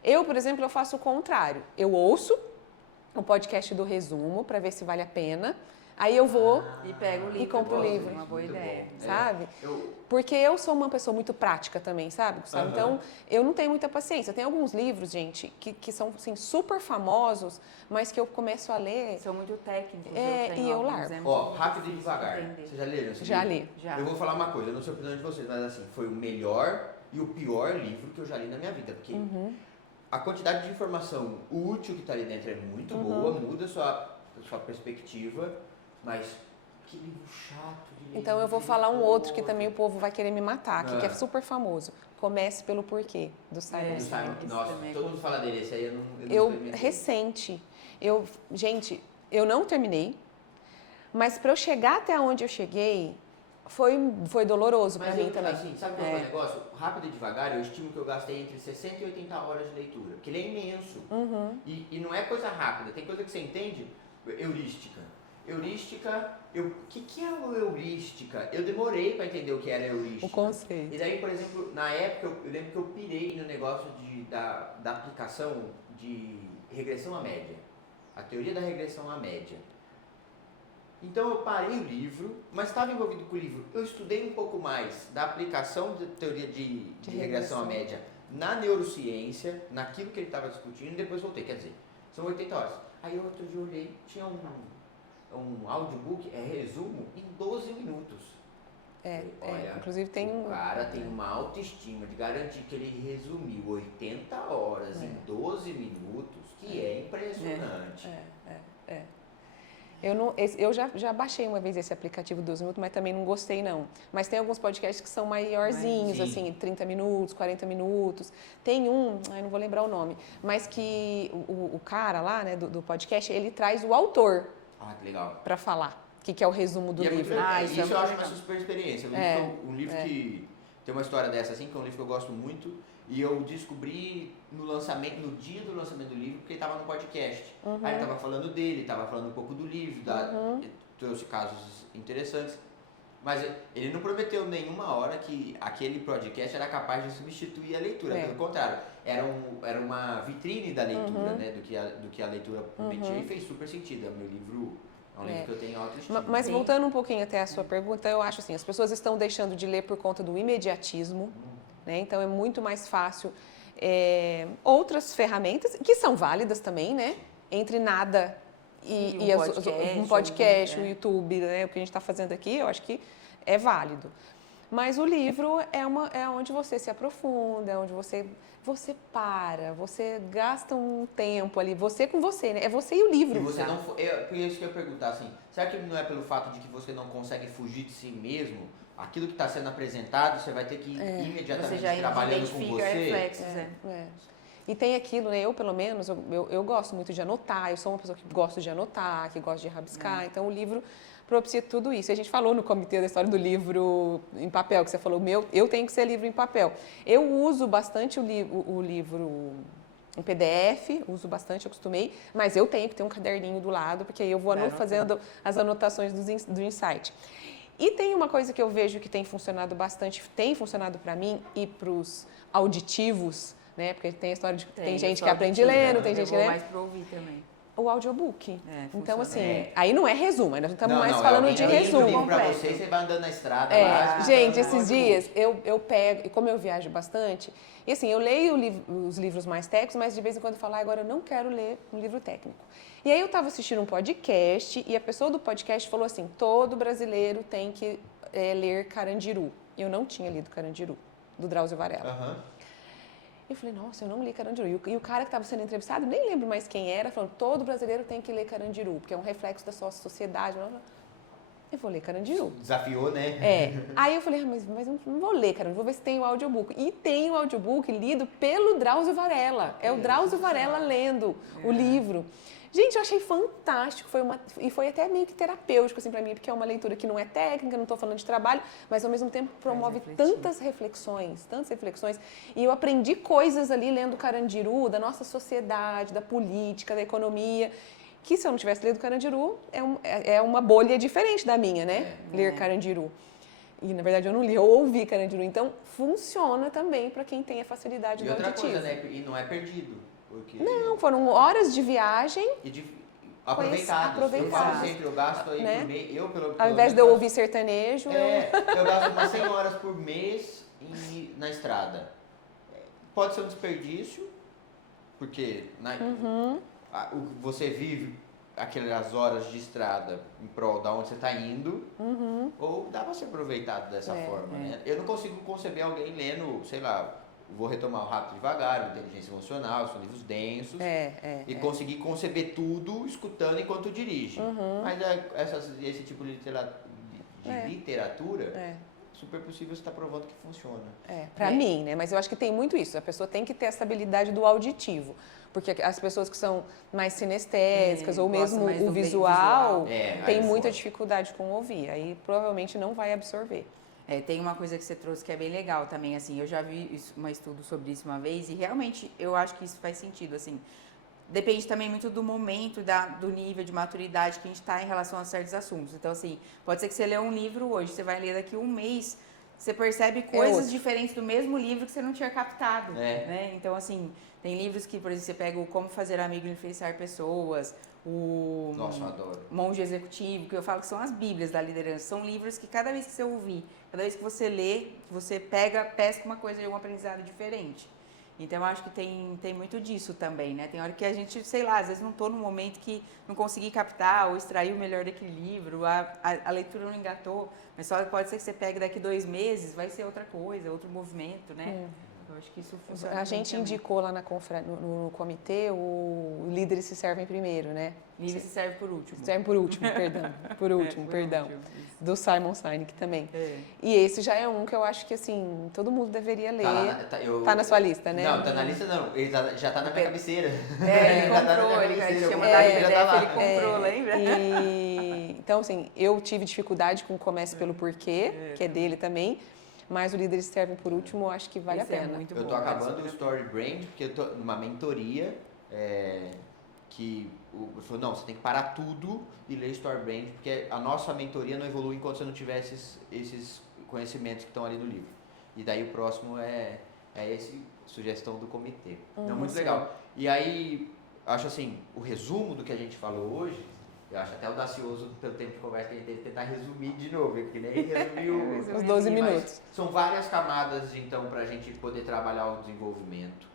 Eu, por exemplo, eu faço o contrário. Eu ouço o podcast do resumo para ver se vale a pena. Aí eu vou E pego o livro. e compro o livro. Uma boa ideia. Sabe? Porque eu sou uma pessoa muito prática também, sabe, Gustavo? Então, eu não tenho muita paciência. Tem alguns livros, gente, que são assim, super famosos, mas que eu começo a ler... São muito técnicos. E eu largo. Ó, Rápido e Devagar. Vocês já leram esse Já livro? li. Já. Eu vou falar uma coisa, eu não sei a opinião de vocês, mas assim, foi o melhor e o pior livro que eu já li na minha vida. Porque a quantidade de informação útil que está ali dentro é muito boa, muda a sua perspectiva, mas que livro chato de ler. Então, eu vou falar um outro que também o povo vai querer me matar, que é super famoso. Comece pelo Porquê, do Simon Do Sinek. Simon, nossa, todo mundo fala dele, esse aí eu não experimentei. Recente, gente, eu não terminei, mas para eu chegar até onde eu cheguei, foi doloroso para mim também. Assim, sabe qual é o negócio? Rápido e Devagar, eu estimo que eu gastei entre 60 e 80 horas de leitura, porque ele é imenso. E não é coisa rápida, tem coisa que você entende, heurística. O que é o heurística? Eu demorei para entender o que era heurística. O conceito. E daí, por exemplo, na época, eu lembro que eu pirei no negócio da aplicação de regressão à média. A teoria da regressão à média. Então eu parei o livro, mas estava envolvido com o livro. Eu estudei um pouco mais da aplicação da teoria de regressão à média na neurociência, naquilo que ele estava discutindo, e depois voltei. Quer dizer, são 80 horas. Aí outro dia eu olhei, tinha um audiobook, resumo, em 12 minutos. Olha, inclusive tem o cara tem uma autoestima de garantir que ele resumiu 80 horas em 12 minutos, que é impressionante. Eu já baixei uma vez esse aplicativo 12 minutos, mas também não gostei, não. Mas tem alguns podcasts que são maiorzinhos, assim, 30 minutos, 40 minutos. Tem um, não vou lembrar o nome, mas que o cara lá, né, do podcast, ele traz o autor Que legal. para falar o que é o resumo do livro. Isso eu acho uma super experiência. Um livro que tem uma história dessa, assim, que é um livro que eu gosto muito, e eu descobri no dia do lançamento do livro, porque ele estava no podcast. Aí ele estava falando dele, estava falando um pouco do livro, trouxe casos interessantes. Mas ele não prometeu nenhuma hora que aquele podcast era capaz de substituir a leitura. Pelo contrário, era uma vitrine da leitura, né, do que a leitura prometia, e fez super sentido. É meu livro. É um livro que eu tenho autoestima. Mas voltando um pouquinho até a sua pergunta, eu acho assim, as pessoas estão deixando de ler por conta do imediatismo, né? Então é muito mais fácil outras ferramentas, que são válidas também, né? Entre nada e um podcast, o YouTube, né? O que a gente está fazendo aqui, eu acho que é válido. Mas o livro é onde você se aprofunda, é onde você para, você gasta um tempo ali, você com você, né? É você e o livro. E você por isso que eu ia perguntar assim, será que não é pelo fato de que você não consegue fugir de si mesmo aquilo que está sendo apresentado, você vai ter que ir Você imediatamente já trabalhando com identifica você. reflexos, E tem aquilo, né? Eu, pelo menos, eu gosto muito de anotar. Eu sou uma pessoa que gosto de anotar, que gosta de rabiscar. Então, o livro propicia tudo isso. E a gente falou no comitê da história do livro em papel, que você falou, eu tenho que ser livro em papel. Eu uso bastante o livro em PDF, uso bastante, eu acostumei, mas eu tenho que ter um caderninho do lado, porque aí eu vou fazendo as anotações do insight. E tem uma coisa que eu vejo que tem funcionado bastante, tem funcionado para mim e para os auditivos, né? Porque tem a história de tem gente que aprende lendo, tem gente que lê. mais para ouvir também. O audiobook. Então, assim, aí não é resumo, nós não estamos Não, mais não, falando alguém de lê o resumo. livro pra você e você vai andando na estrada lá. Gente, esses dias eu pego, e como eu viajo bastante, e assim, eu leio os livros mais técnicos, mas de vez em quando eu falo, agora eu não quero ler um livro técnico. E aí eu estava assistindo um podcast e a pessoa do podcast falou assim, todo brasileiro tem que ler Carandiru. Eu não tinha lido Carandiru, do Drauzio Varela. Aham. Eu falei, nossa, eu não li Carandiru. E o cara que estava sendo entrevistado, nem lembro mais quem era, falando, todo brasileiro tem que ler Carandiru, porque é um reflexo da sua sociedade. Eu vou ler Carandiru. Desafiou, né? Aí eu falei, mas eu não vou ler, Carandiru, vou ver se tem o audiobook. E tem o audiobook lido pelo Drauzio Varela. É o Drauzio Varela lendo o livro. Gente, eu achei fantástico, foi até meio que terapêutico assim, para mim, porque é uma leitura que não é técnica, não estou falando de trabalho, mas ao mesmo tempo promove tantas reflexões. E eu aprendi coisas ali lendo Carandiru, da nossa sociedade, da política, da economia, que se eu não tivesse lido Carandiru, é uma bolha diferente da minha, né? Ler Carandiru. E, na verdade, eu não li, eu ouvi Carandiru. Então, funciona também para quem tem a facilidade do auditivo. E outra coisa, né? E não é perdido. Porque... Não, foram horas de viagem. Aproveitados. Eu falo sempre, eu gasto aí por mês. Ao invés de eu ouvir sertanejo, eu gasto umas 100 horas por mês na estrada. Pode ser um desperdício, porque você vive aquelas horas de estrada em prol da onde você está indo, ou dá para ser aproveitado dessa forma. Né? Eu não consigo conceber alguém lendo, sei lá, vou retomar o Rápido e Devagar, o Inteligência Emocional, são livros densos, e conseguir conceber tudo escutando enquanto dirige. Mas esse tipo de literatura, super possível você está provando que funciona. Para mim, né? Mas eu acho que tem muito isso, a pessoa tem que ter essa habilidade do auditivo. Porque as pessoas que são mais sinestésicas ou mesmo o visual têm muita dificuldade com ouvir, aí provavelmente não vai absorver. Tem uma coisa que você trouxe que é bem legal também, assim, eu já vi um estudo sobre isso uma vez e realmente eu acho que isso faz sentido, assim. Depende também muito do momento, do nível de maturidade que a gente está em relação a certos assuntos. Então, assim, pode ser que você lê um livro hoje, você vai ler daqui a um mês, você percebe coisas diferentes do mesmo livro que você não tinha captado, né? Então, assim, tem livros que, por exemplo, você pega o Como Fazer Amigo e Influenciar Pessoas, Nossa, eu adoro. Monge Executivo, que eu falo que são as bíblias da liderança. São livros que cada vez que você ouvir, cada vez que você lê, você pesca uma coisa de um aprendizado diferente. Então, eu acho que tem muito disso também, né? Tem hora que a gente, sei lá, às vezes não estou num momento que não consegui captar ou extrair o melhor daquele livro, a leitura não engatou, mas só pode ser que você pegue daqui 2 meses, vai ser outra coisa, outro movimento, né? Eu acho que isso funciona. A gente indicou lá no comitê o Líderes se servem primeiro, né? Líderes se serve por último. Serve por último, perdão. Por último. Do Simon Sinek também. É. E esse já é um que eu acho que, assim, todo mundo deveria ler. Tá na sua lista, né? Não, tá na lista não. Ele já tá na minha cabeceira. Ele comprou, ele tinha mandado PDF, ele comprou, lembra? Então, assim, eu tive dificuldade com Comece pelo Porquê, que é dele também. Mas o Líderes servem por último, eu acho que vale a pena. Eu tô acabando o Story Brand, porque eu tô numa mentoria que falou, não, você tem que parar tudo e ler Story Brand, porque a nossa mentoria não evolui enquanto você não tiver esses conhecimentos que estão ali no livro. E daí o próximo é esse, sugestão do comitê. Então, muito legal. E aí, acho assim, o resumo do que a gente falou hoje, eu acho até audacioso pelo tempo de conversa que a gente teve tentar resumir de novo, porque nem resumiu os 12 minutos. São várias camadas, então, para a gente poder trabalhar o desenvolvimento.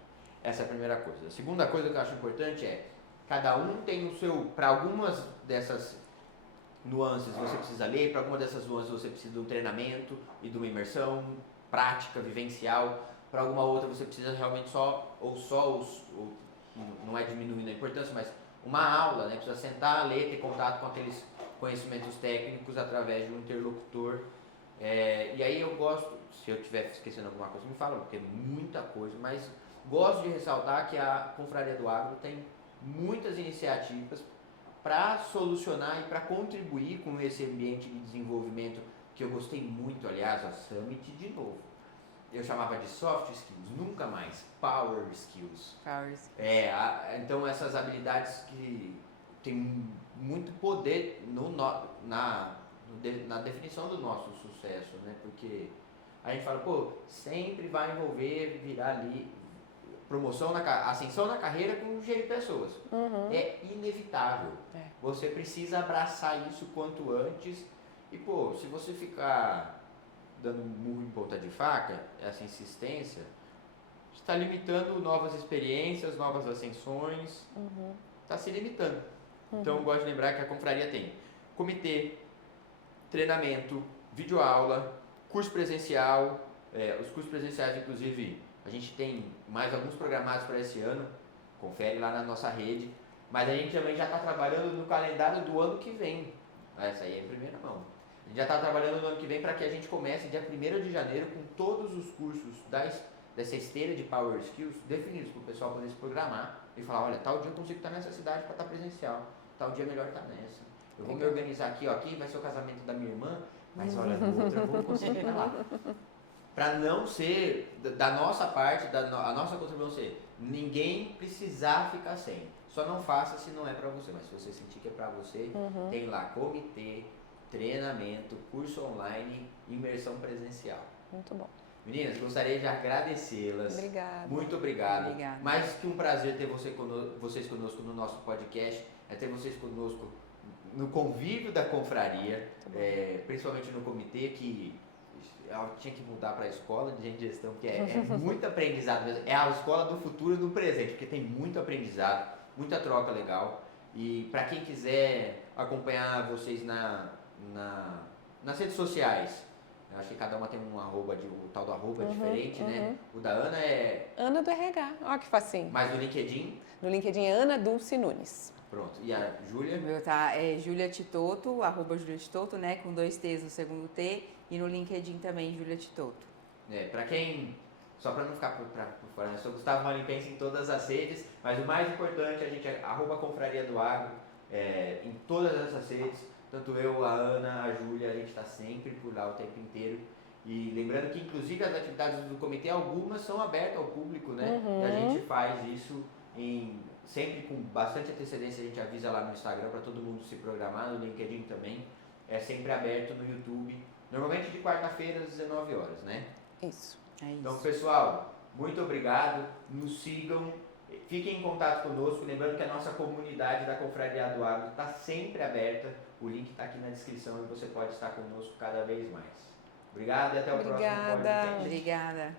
Essa é a primeira coisa. A segunda coisa que eu acho importante é, cada um tem o seu, para algumas dessas nuances você precisa ler, para algumas dessas nuances você precisa de um treinamento e de uma imersão prática, vivencial, para alguma outra você precisa realmente não é diminuindo a importância, mas uma aula, né? Precisa sentar, ler, ter contato com aqueles conhecimentos técnicos através de um interlocutor E aí eu gosto, se eu estiver esquecendo alguma coisa, me fala, porque é muita coisa, mas gosto de ressaltar que a Confraria do Agro tem muitas iniciativas para solucionar e para contribuir com esse ambiente de desenvolvimento que eu gostei muito, aliás, a Summit de novo. Eu chamava de soft skills, nunca mais, power skills. Power skills. Então essas habilidades que têm muito poder na definição do nosso sucesso, né? Porque a gente fala, pô, sempre vai envolver virar ali ascensão na carreira com gerir pessoas. É inevitável. Você precisa abraçar isso quanto antes. E pô, se você ficar dando murro em ponta de faca, essa insistência, está limitando novas experiências, novas ascensões, está se limitando. Então eu gosto de lembrar que a confraria tem comitê, treinamento, videoaula, curso presencial, os cursos presenciais inclusive a gente tem mais alguns programados para esse ano, confere lá na nossa rede, mas a gente também já está trabalhando no calendário do ano que vem, essa aí é em primeira mão. A gente já está trabalhando no ano que vem para que a gente comece dia 1º de janeiro com todos os cursos dessa esteira de Power Skills definidos para o pessoal poder se programar e falar, olha, tal dia eu consigo estar nessa cidade para estar presencial, tal dia é melhor estar nessa. Eu vou me organizar aqui, ó, aqui vai ser o casamento da minha irmã, mas olha, no outro eu vou conseguir estar lá. Para não ser, da nossa parte, a nossa contribuição ser, ninguém precisar ficar sem. Só não faça se não é para você, mas se você sentir que é para você, tem lá comitê, treinamento, curso online, imersão presencial. Muito bom. Meninas, gostaria de agradecê-las. Obrigada. Muito obrigado. Obrigada. Mais que um prazer ter vocês conosco no nosso podcast, é ter vocês conosco no convívio da confraria, principalmente no comitê, que eu tinha que mudar para a escola de gente de gestão, que é muito aprendizado mesmo. É a escola do futuro e do presente, porque tem muito aprendizado, muita troca legal. E para quem quiser acompanhar vocês nas redes sociais, eu acho que cada uma tem um arroba, o tal do arroba é diferente, né? O da Ana é... Ana do RH, olha que facinho. Mas no LinkedIn? No LinkedIn é Ana Dulce Nunes. Pronto. E a Júlia? O meu é Júlia Titoto, @Júlia Titoto, né? Com 2 T's no segundo T. E no LinkedIn também, Júlia Titoto. Pra quem... Só para não ficar por fora, eu sou Gustavo Malimpense em todas as redes, mas o mais importante, a gente é @Confraria do Agro, em todas essas redes. Tanto eu, a Ana, a Júlia, a gente está sempre por lá o tempo inteiro. E lembrando que, inclusive, as atividades do comitê, algumas são abertas ao público, né? E a gente faz isso sempre com bastante antecedência, a gente avisa lá no Instagram para todo mundo se programar, no LinkedIn também. É sempre aberto no YouTube, normalmente de quarta-feira às 19 horas, né? Isso. É isso. Então, pessoal, muito obrigado, nos sigam, fiquem em contato conosco, lembrando que a nossa comunidade da Confraria do Agro está sempre aberta, o link está aqui na descrição e você pode estar conosco cada vez mais. Obrigado e até o próximo podcast. Obrigada.